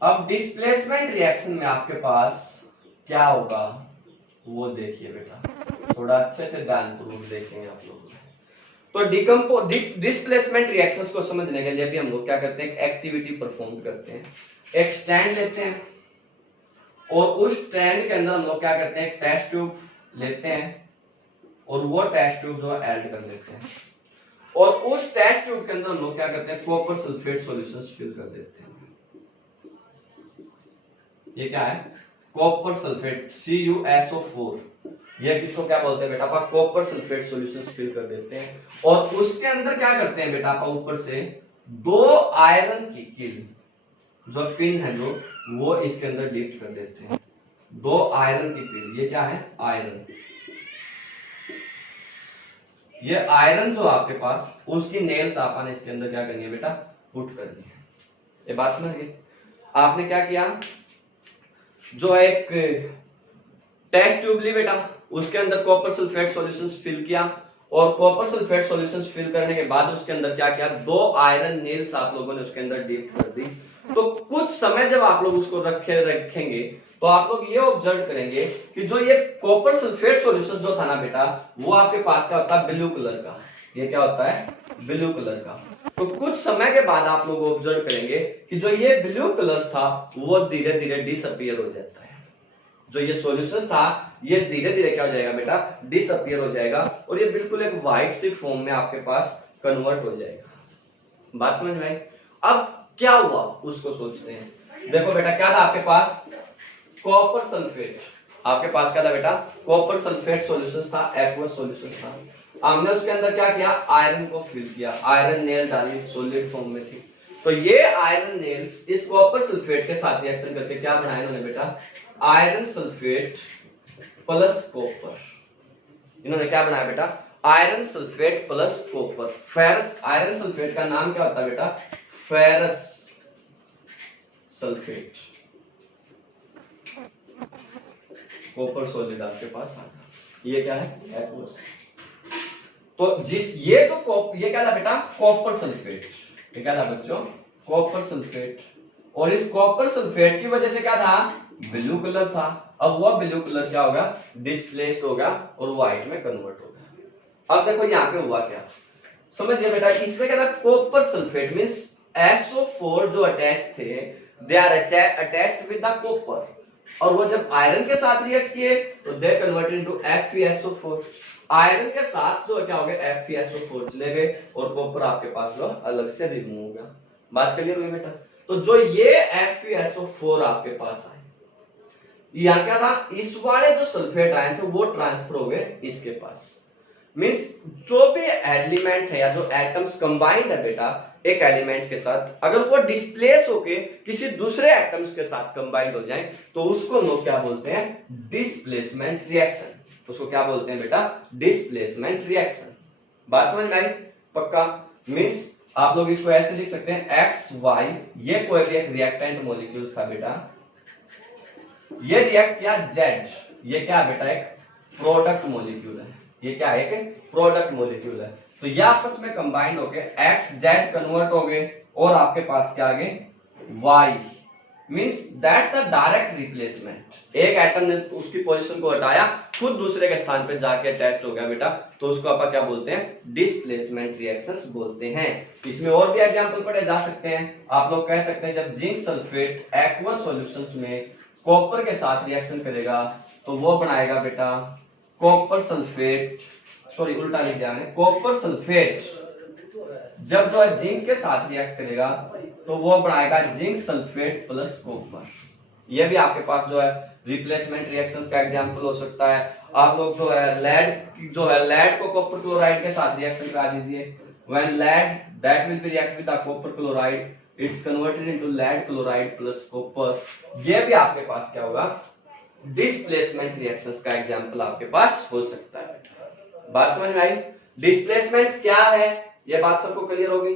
अब डिस्प्लेसमेंट रिएक्शन में आपके पास क्या होगा वो देखिए बेटा, थोड़ा अच्छे से ध्यानपूर्वक देखेंगे आप लोग। तो डिस्प्लेसमेंट रिएक्शंस को समझने के लिए भी हम लोग क्या करते हैं, एक्टिविटी परफॉर्म करते हैं। एक स्टैंड लेते हैं और उस स्टैंड के अंदर हम लोग क्या करते हैं, एक टेस्ट ट्यूब लेते हैं और वो टेस्ट ट्यूब जो ऐड कर देते हैं, और उस टेस्ट ट्यूब के अंदर हम लोग क्या करते हैं, कॉपर सल्फेट सॉल्यूशंस फिल कर देते हैं। ये क्या है, कॉपर सल्फेट CuSO4, ये किसको क्या बोलते हैं बेटा, आप कॉपर सल्फेट सॉल्यूशंस फिल कर देते हैं, और उसके अंदर क्या करते हैं बेटा, आप ऊपर से 2 आयरन की किल जो पिन है जो वो इसके अंदर डिप कर देते हैं। 2 आयरन की पिन, ये क्या है आयरन, ये आयरन जो आपके पास उसकी नेल्स आपने इसके अंदर क्या करनी है बेटा, पुट करनी है। ये बात समझ गए। आपने क्या किया, जो एक टेस्ट ट्यूब ली बेटा, उसके अंदर कॉपर सल्फेट सॉल्यूशंस फिल किया, और कॉपर सल्फेट सॉल्यूशंस फिल करने के बाद उसके अंदर क्या किया, 2 आयरन नेल्स आप लोगों ने उसके अंदर डिप कर दी, तो कुछ समय जब आप लोग उसको रखेंगे तो आप लोग ये ऑब्जर्व करेंगे कि जो ये कॉपर सल्फेट सॉल्यूशन जो था ना बेटा, वो आपके पास क्या होता है, ब्लू कलर का। ये क्या होता है, ब्लू कलर का। तो कुछ समय के बाद आप लोग ऑब्जर्व करेंगे कि जो ये ब्लू कलर था वो धीरे धीरे डिसअपीयर हो जाता है। जो ये सॉल्यूशन था ये धीरे धीरे क्या हो जाएगा बेटा, डिसअपीयर हो जाएगा और ये बिल्कुल एक व्हाइट सी फॉर्म में आपके पास कन्वर्ट हो जाएगा। बात समझ में आई? अब क्या हुआ उसको सोचते हैं। देखो बेटा क्या था आपके पास, कॉपर सल्फेट। आपके पास क्या था बेटा, कॉपर सल्फेट सॉल्यूशन था, एक्वस सॉल्यूशन था। हमने उसके अंदर क्या किया, आयरन को फिल किया, आयरन नेल डाली, सॉलिड फॉर्म में थी। तो ये आयरन नेल्स इस कॉपर सल्फेट के साथ रिएक्शन करके क्या बनाया इन्होंने बेटा, आयरन सल्फेट प्लस कॉपर। इन्होंने क्या बनाया बेटा, iron sulphate plus copper, ferrous. Iron sulphate का नाम क्या होता है बेटा, फेरस सल्फेट। कॉपर सॉलिड आपके पास आ गया। ये क्या है, एक्वस। तो ये क्या था बेटा, कॉपर सल्फेट। ये क्या था बच्चों, कॉपर सल्फेट। और इस कॉपर सल्फेट की वजह से क्या था, ब्लू कलर था। अब वह ब्लू कलर क्या होगा, डिस्प्लेस्ड होगा और व्हाइट में कन्वर्ट होगा। अब देखो यहाँ पे हुआ क्या, समझिए बेटा, इसमें क्या था, कॉपर सल्फेट मींस SO4 जो अटैच थे, they are attached with the copper. और वो जब आयरन के साथ रिएक्ट किए तो they convert into FeSO4। Iron के साथ जो क्या हो गया, FeSO4 चले गए और कॉपर आपके पास जो अलग से रिमूव हो गया। बात क्लियर हुई बेटा? तो जो ये FeSO4 आपके पास आए, यहाँ क्या था, इस वाले जो सल्फेट आए थे वो ट्रांसफर हो गए इसके पास। मींस जो भी एलिमेंट है या जो एटम्स कंबाइंड है बेटा एक एलिमेंट के साथ, अगर वो डिस्प्लेस होके किसी दूसरे एटम्स के साथ कंबाइंड हो जाए तो उसको लोग क्या बोलते हैं, डिस्प्लेसमेंट रिएक्शन। उसको क्या बोलते हैं बेटा, डिस्प्लेसमेंट रिएक्शन। बात समझ में आई? पक्का? मींस आप लोग इसको ऐसे लिख सकते हैं, XY ये कोई भी एक रिएक्टेंट मॉलिक्यूल्स था बेटा, ये रिएक्ट किया Z, ये क्या बेटा, एक प्रोडक्ट मॉलिक्यूल है। ये क्या है, एक प्रोडक्ट मॉलिक्यूल है। तो ये आपस में कंबाइंड होके XZ कन्वर्ट हो गए और आपके पास क्या आ गए, Y। Means that's the direct replacement. एक एटम ने उसकी पोजीशन को हटाया, खुद दूसरे के स्थान पे जाके अटैच हो गया बेटा, तो उसको आप क्या बोलते हैं, डिस्प्लेसमेंट रिएक्शंस बोलते हैं। इसमें और भी एग्जांपल पढ़े जा सकते हैं। आप लोग कह सकते हैं जब जिंक सल्फेट एक्वस सॉल्यूशंस में कॉपर के साथ रिएक्शन करेगा तो वो बनाएगा बेटा कॉपर सल्फेट, सॉरी उल्टा लिख दिया मैंने, कॉपर सल्फेट जब जो है जिंक के साथ रिएक्ट करेगा तो वो बनाएगा जिंक सल्फेट प्लस कॉपर। ये भी आपके पास जो है रिप्लेसमेंट रिएक्शंस का एग्जांपल हो सकता है। आप लोग जो है लेड को कॉपर क्लोराइड के साथ रिएक्शन करा दीजिए। When lead that will be react with the copper chloride, it's converted into lead chloride plus copper. ये भी आपके पास क्या होगा, डिस्प्लेसमेंट रिएक्शंस का एग्जांपल आपके पास हो सकता है। बात समझ में आई? डिस्प्लेसमेंट क्या है, ये बात सबको क्लियर हो गई।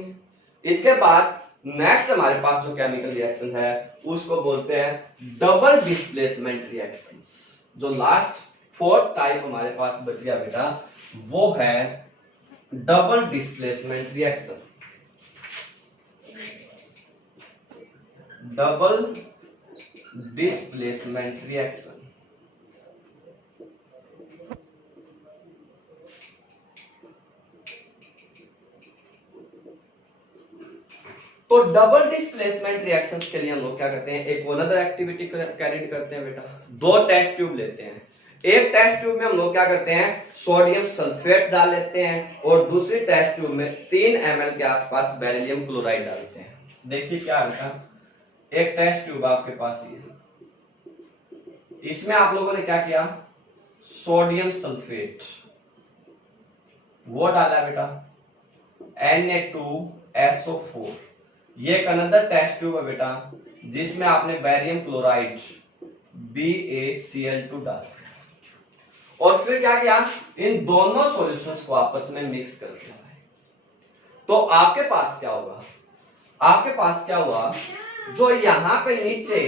इसके बाद नेक्स्ट हमारे पास जो केमिकल रिएक्शन है उसको बोलते हैं डबल डिस्प्लेसमेंट रिएक्शंस। जो लास्ट फोर्थ टाइप हमारे पास बच गया बेटा वो है double displacement reaction. Double displacement reaction. तो डबल डिस्प्लेसमेंट रिएक्शंस के लिए हम लोग क्या करते हैं, एक अनदर एक्टिविटी कैरी करते हैं बेटा। दो टेस्ट ट्यूब लेते हैं। एक टेस्ट ट्यूब में हम लोग क्या करते हैं, सोडियम सल्फेट डाल लेते हैं और दूसरी टेस्ट ट्यूब में 3 ml के आसपास बेरिलियम क्लोराइड डालते हैं। देखिए क्या है, एक टेस्ट ट्यूब आपके पास ये, इसमें आप लोगों ने क्या किया, सोडियम सल्फेट वो डाला बेटा, Na2SO4। ये एक अनदर टेस्ट ट्यूब है बेटा जिसमें आपने बेरियम क्लोराइड BaCl2 डाल दिया और फिर क्या किया, इन दोनों सॉल्यूशंस को आपस में मिक्स कर दिया। तो आपके पास क्या होगा, आपके पास क्या हुआ, जो यहां पे नीचे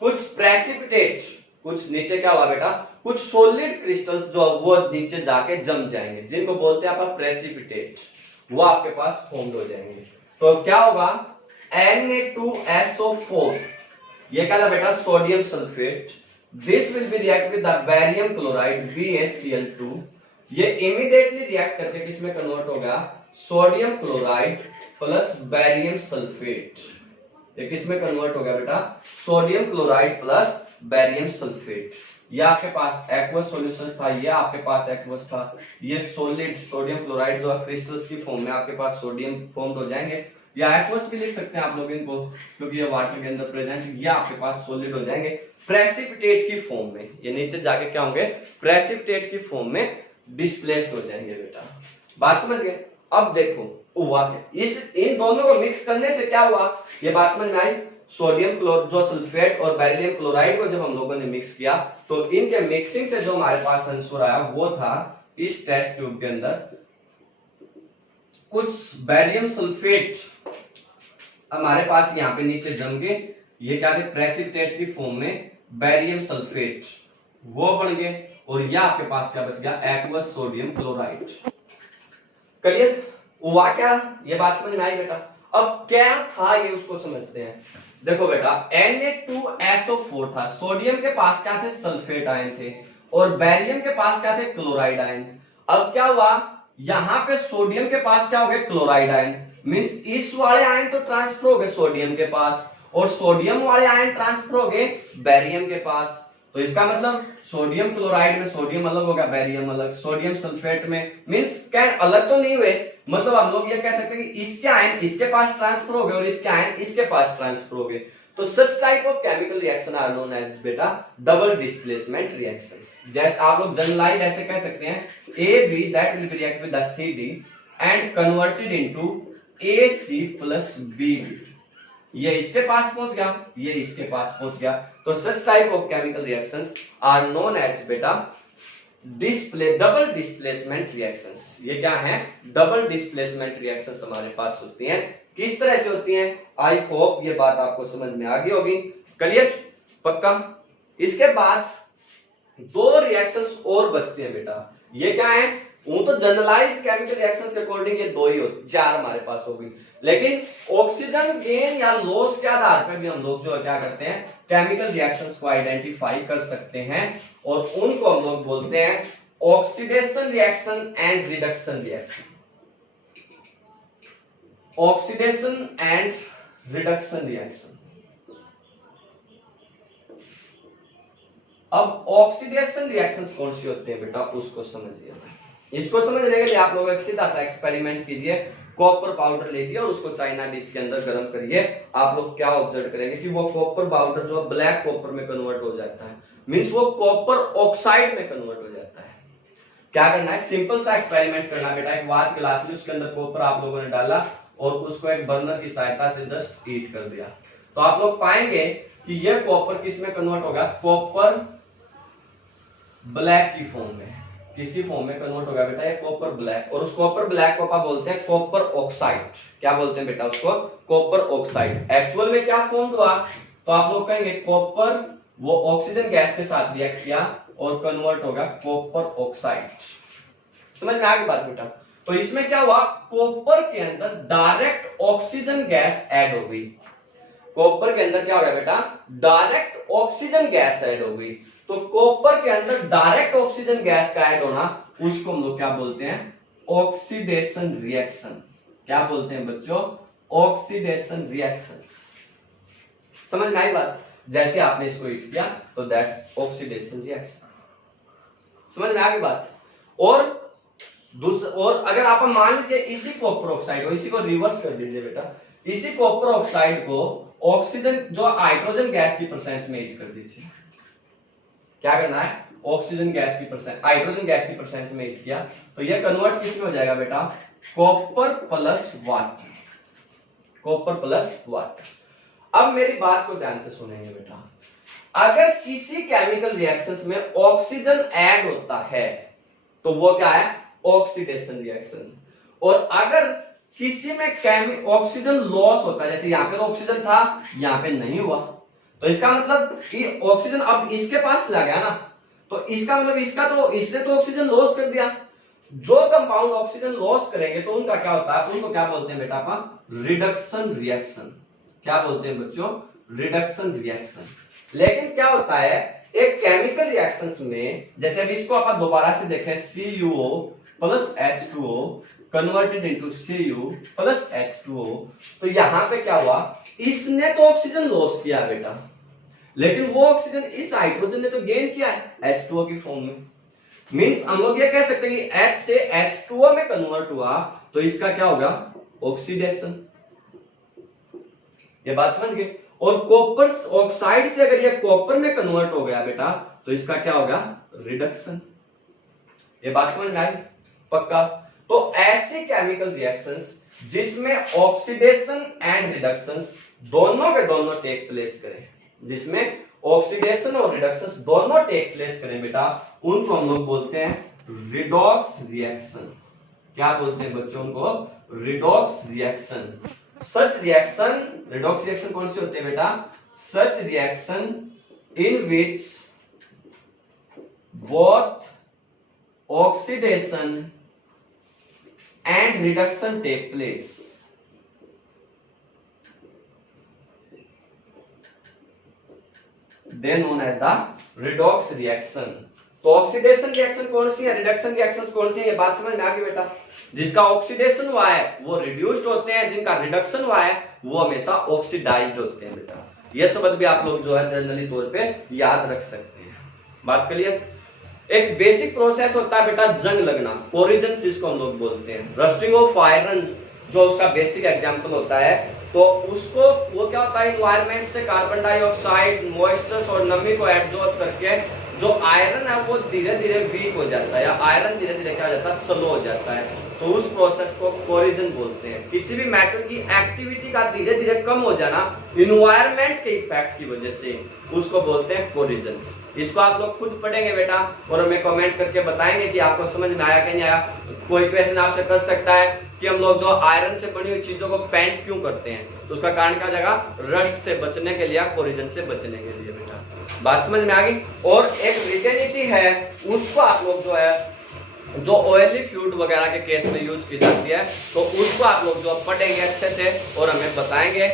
कुछ प्रेसिपिटेट, कुछ नीचे क्या हुआ बेटा, कुछ सॉलिड क्रिस्टल्स जो वो नीचे जाके जम जाएंगे, जिनको बोलते हैं आप प्रेसिपिटेट, वो आपके पास फॉर्म हो जाएंगे। तो क्या होगा, Na2SO4, ये क्या था बेटा, sodium sulphate. This will be react with the barium chloride BaCl2, ये इमीडिएटली रिएक्ट करके किसमें कन्वर्ट होगा, sodium chloride plus barium sulphate. ये किसमें कन्वर्ट हो गया बेटा, sodium chloride plus barium sulphate. ये आपके पास एक्वस सॉल्यूशन था, ये आपके पास एक्वस था, ये सॉलिड सोडियम क्लोराइड जो क्रिस्टल्स की फॉर्म में आपके पास सोडियम फॉर्म हो जाएंगे, या एक्वस भी लिख सकते हैं आप लोग इनको, क्योंकि ये वाटर के अंदर प्रेजेंट, ये आपके पास सॉलिड हो जाएंगे प्रेसिपिटेट की फॉर्म में। ये नीचे जाके क्या होंगे, प्रेसिपिटेट की फॉर्म में डिस्प्लेस्ड हो जाएंगे बेटा। बात समझ गए। अब देखो हुआ क्या, इस इन दोनों को मिक्स करने से क्या हुआ, ये बात समझ में आई। सोडियम क्लोर जो सल्फेट और बेरिलियम क्लोराइड को जब हम लोगों ने मिक्स किया, तो इनके मिक्सिंग से जो हमारे पास आंसर आया वो था, इस टेस्ट ट्यूब के अंदर कुछ बेरियम सल्फेट हमारे पास यहाँ पे नीचे जम के, ये क्या थे, प्रेसिपिटेट की फॉर्म में बेरियम सल्फेट वो बन गए, और यह आपके पास क्या बच गया, एक्वस सोडियम क्लोराइड। क्लियर हुआ क्या, ये बात समझ में आई बेटा। अब क्या था ये उसको समझते हैं। देखो बेटा Na2SO4 था, सोडियम के पास क्या थे, सल्फेट आयन थे, और बेरियम के पास क्या थे, क्लोराइड आयन। अब क्या हुआ, यहां पे सोडियम के पास क्या हो गया, क्लोराइड आयन, मींस इस वाले आयन तो ट्रांसफर हो गए सोडियम के पास, और सोडियम वाले आयन ट्रांसफर हो गए बेरियम के पास। तो इसका मतलब सोडियम क्लोराइड में सोडियम अलग हो गया, बेरियम अलग, सोडियम सल्फेट में मींस क्या अलग तो नहीं हुए, मतलब हम लोग ये कह सकते हैं कि इसके आयन इसके पास ट्रांसफर हो गए और इसके आयन इसके पास ट्रांसफर हो गए। तो such type of chemical reaction are known as बेटा डबल डिस्प्लेसमेंट रिएक्शंस। जैसे आप लोग जनरलाइज ऐसे कह सकते हैं, AB that will be react with the CD and converted into AC plus BB। ये इसके पास पहुंच गया, ये इसके पास पहुंच गया। तो such type of chemical reactions are known as बेटा डबल डिस्प्लेसमेंट रिएक्शंस। ये क्या है, डबल डिस्प्लेसमेंट रिएक्शंस हमारे पास होती हैं। किस तरह से होती हैं, आई होप ये बात आपको समझ में आ गई होगी। क्लियर, पक्का। इसके बाद दो रिएक्शंस और बचती हैं बेटा, ये क्या है, वो तो जनरलाइज्ड केमिकल रिएक्शंस के अकॉर्डिंग ये दो ही होती, चार हमारे पास होगी, लेकिन ऑक्सीजन गेन या लॉस के आधार पर भी हम लोग जो क्या करते हैं, केमिकल रिएक्शंस को आइडेंटिफाई कर सकते हैं, और उनको हम लोग बोलते हैं oxidation reaction and reduction reaction. Oxidation and reduction reaction. अब ऑक्सीडेशन रिएक्शंस कौन सी होते हैं बेटा, उसको समझिए। इसको समझने के लिए आप लोग एक सीधा सा एक्सपेरिमेंट कीजिए, कॉपर पाउडर लीजिए और उसको चाइना डिश के अंदर गर्म करिए। आप लोग क्या ऑब्जर्व करेंगे कि वो कॉपर पाउडर जो ब्लैक कॉपर में कन्वर्ट हो जाता है, मींस वो कॉपर ऑक्साइड में कन्वर्ट हो जाता है। क्या करना है, सिंपल सा एक्सपेरिमेंट करना बेटा। एक वाच गिलास ली, उसके अंदर कॉपर आप लोगों ने डाला और उसको एक बर्नर की सहायता से जस्ट हीट कर दिया, तो आप लोग पाएंगे कि यह कॉपर किस में कन्वर्ट होगा, कॉपर ब्लैक की फॉर्म में। किसकी फॉर्म में कन्वर्ट होगा बेटा, ये कॉपर ब्लैक, और उस कॉपर ब्लैक को आप बोलते हैं कॉपर ऑक्साइड। क्या बोलते हैं बेटा उसको, कॉपर ऑक्साइड। एक्चुअल में क्या फॉर्म हुआ, तो आप लोग कहेंगे कॉपर वो ऑक्सीजन गैस के साथ रिएक्ट किया और कन्वर्ट होगा कॉपर ऑक्साइड। समझ में आ गई बात बेटा। तो इसमें क्या हुआ, कॉपर के अंदर डायरेक्ट ऑक्सीजन गैस ऐड हो गई। कॉपर के अंदर क्या हो गया बेटा, डायरेक्ट ऑक्सीजन गैस ऐड हो गई। तो कॉपर के अंदर डायरेक्ट ऑक्सीजन गैस का ऐड होना, उसको हम लोग क्या बोलते हैं, ऑक्सीडेशन रिएक्शन। क्या बोलते हैं बच्चों, ऑक्सीडेशन रिएक्शंस। समझ में आई बात। जैसे आपने इसको हीट किया तो दैट्स ऑक्सीडेशन रिएक्शन। समझ में आ गई बात। और अगर आप मान लीजिए इसी कॉपर ऑक्साइड को, इसी को रिवर्स कर दीजिए बेटा, इसी कॉपर ऑक्साइड को ऑक्सीजन जो हाइड्रोजन गैस की प्रेजेंस में हीट कर दीजिए। क्या करना है, ऑक्सीजन गैस की प्रेजेंस, हाइड्रोजन गैस की प्रेजेंस में हीट किया, तो यह कन्वर्ट किस में हो जाएगा बेटा, copper plus water. Copper plus water. अब मेरी बात को ध्यान से सुनेंगे बेटा, अगर किसी केमिकल रिएक्शंस में ऑक्सीजन ऐड होता है तो वो क्या है, ऑक्सीडेशन रिएक्शन। और अगर किसी में ऑक्सीजन लॉस होता है, जैसे यहां पे ऑक्सीजन था यहां पे नहीं हुआ, तो इसका मतलब कि ऑक्सीजन अब इसके पास चला गया ना, तो इसका मतलब इसने तो ऑक्सीजन लॉस कर दिया। जो कंपाउंड ऑक्सीजन लॉस करेंगे तो उनका क्या होता है, उनको क्या बोलते हैं बेटा अपन, रिडक्शन रिएक्शन। क्या बोलते हैं बच्चों, रिडक्शन रिएक्शन। लेकिन क्या होता है एक केमिकल रिएक्शंस में, जैसे अभी इसको अपन दोबारा से देखें, CuO plus H2O converted into Cu plus H2O, तो यहां पे क्या हुआ, इसने तो ऑक्सीजन लॉस किया बेटा, लेकिन वो ऑक्सीजन इस हाइड्रोजन ने तो गेन किया है H2O की फॉर्म में। मींस हम लोग ये कह सकते हैं कि H से H2O में कन्वर्ट हुआ तो इसका क्या होगा, ऑक्सीडेशन। ये बात समझ गए। और कॉपर ऑक्साइड से अगर ये कॉपर में कन्वर्ट हो गया बेटा तो इसका क्या होगा, रिडक्शन। ये बात समझ में आई, पक्का। तो ऐसे केमिकल रिएक्शंस जिसमें ऑक्सीडेशन एंड रिडक्शंस दोनों के दोनों टेक प्लेस करें, जिसमें ऑक्सीडेशन और रिडक्शन दोनों टेक प्लेस करें बेटा, उनको हम लोग बोलते हैं रिडॉक्स रिएक्शन। क्या बोलते हैं बच्चों को, redox reaction. Such reaction, redox reaction कौन सी होती है बेटा, such reaction in which both oxidation and reduction take place. Then known as the redox reaction। तो ऑक्सीडेशन रिएक्शन कौन सी है, रिडक्शन रिएक्शंस कौन सी है, ये बात समझ में आ गई बेटा। जिसका ऑक्सीडेशन हुआ है वो रिड्यूस्ड होते हैं, जिनका रिडक्शन हुआ है वो हमेशा ऑक्सीडाइज्ड होते हैं बेटा। ये शब्द भी आप लोग जो है जनरली तौर पे याद रख सकते हैं। बात क्लियर। एक बेसिक प्रोसेस होता है बेटा जंग लगना, कोरिजन जिसको हम लोग बोलते हैं। रस्टिंग ऑफ आयरन जो उसका बेसिक एग्जांपल होता है, तो उसको वो क्या होता है, इन्वायरमेंट से कार्बन डाइऑक्साइड, मॉइस्चर और नमी को एब्जॉर्ब करके जो आयरन है वो धीरे धीरे वीक हो जाता है, या आयरन धीरे धीरे क्या हो जाता है, स्लो हो जाता है। तो उस प्रोसेस को कोरिजन बोलते हैं। किसी भी मेटल की एक्टिविटी का धीरे धीरे कम हो जाना इन्वायरमेंट के इफेक्ट की वजह से, उसको बोलते हैं कोरिजन। इसको आप लोग खुद पढ़ेंगे बेटा और हमें कमेंट करके बताएंगे कि आपको समझ में आया कि नहीं आया। कोई क्वेश्चन आपसे कर सकता है कि हम लोग जो आयरन से बनी हुई चीजों को पेंट क्यों करते हैं, तो उसका कारण क्या जाएगा, रस्ट से बचने के लिए, कोरिजन से बचने के लिए बेटा। बात समझ में आ गई। और एक रिटेनिटी है, उसको आप लोग जो है, जो ऑयली फ्लूइड वगैरह के केस में यूज की जाती है, तो उसको आप लोग जो पढ़ेंगे अच्छे से और हमें बताएंगे।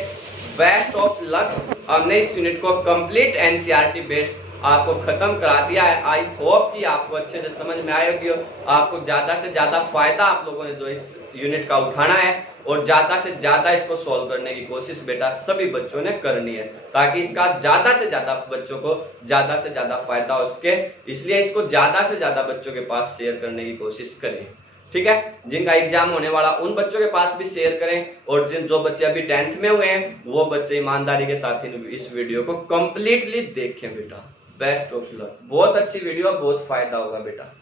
Best of luck. हमने इस यूनिट को कंप्लीट एनसीईआरटी बेस्ड आपको खत्म करा दिया है। आई होप कि आपको अच्छे से समझ में आएगी, आपको ज्यादा से ज्यादा फायदा आप लोगों ने जो इस यूनिट का उठाना है, और ज्यादा से ज्यादा इसको सॉल्व करने की कोशिश बेटा सभी बच्चों ने करनी है, ताकि इसका ज्यादा से ज्यादा बच्चों को ज्यादा से ज्यादा फायदा हो सके। इसलिए इसको ज्यादा से ज्यादा बच्चों के पास शेयर करने की कोशिश करें, ठीक है। जिनका एग्जाम होने वाला उन बच्चों के पास भी शेयर करें, और जो बच्चे अभी 10th में हुए हैं वो बच्चे ईमानदारी के साथ इस वीडियो को कंप्लीटली देखें बेटा। Best of luck. बहुत अच्छी वीडियो, बहुत फायदा होगा बेटा।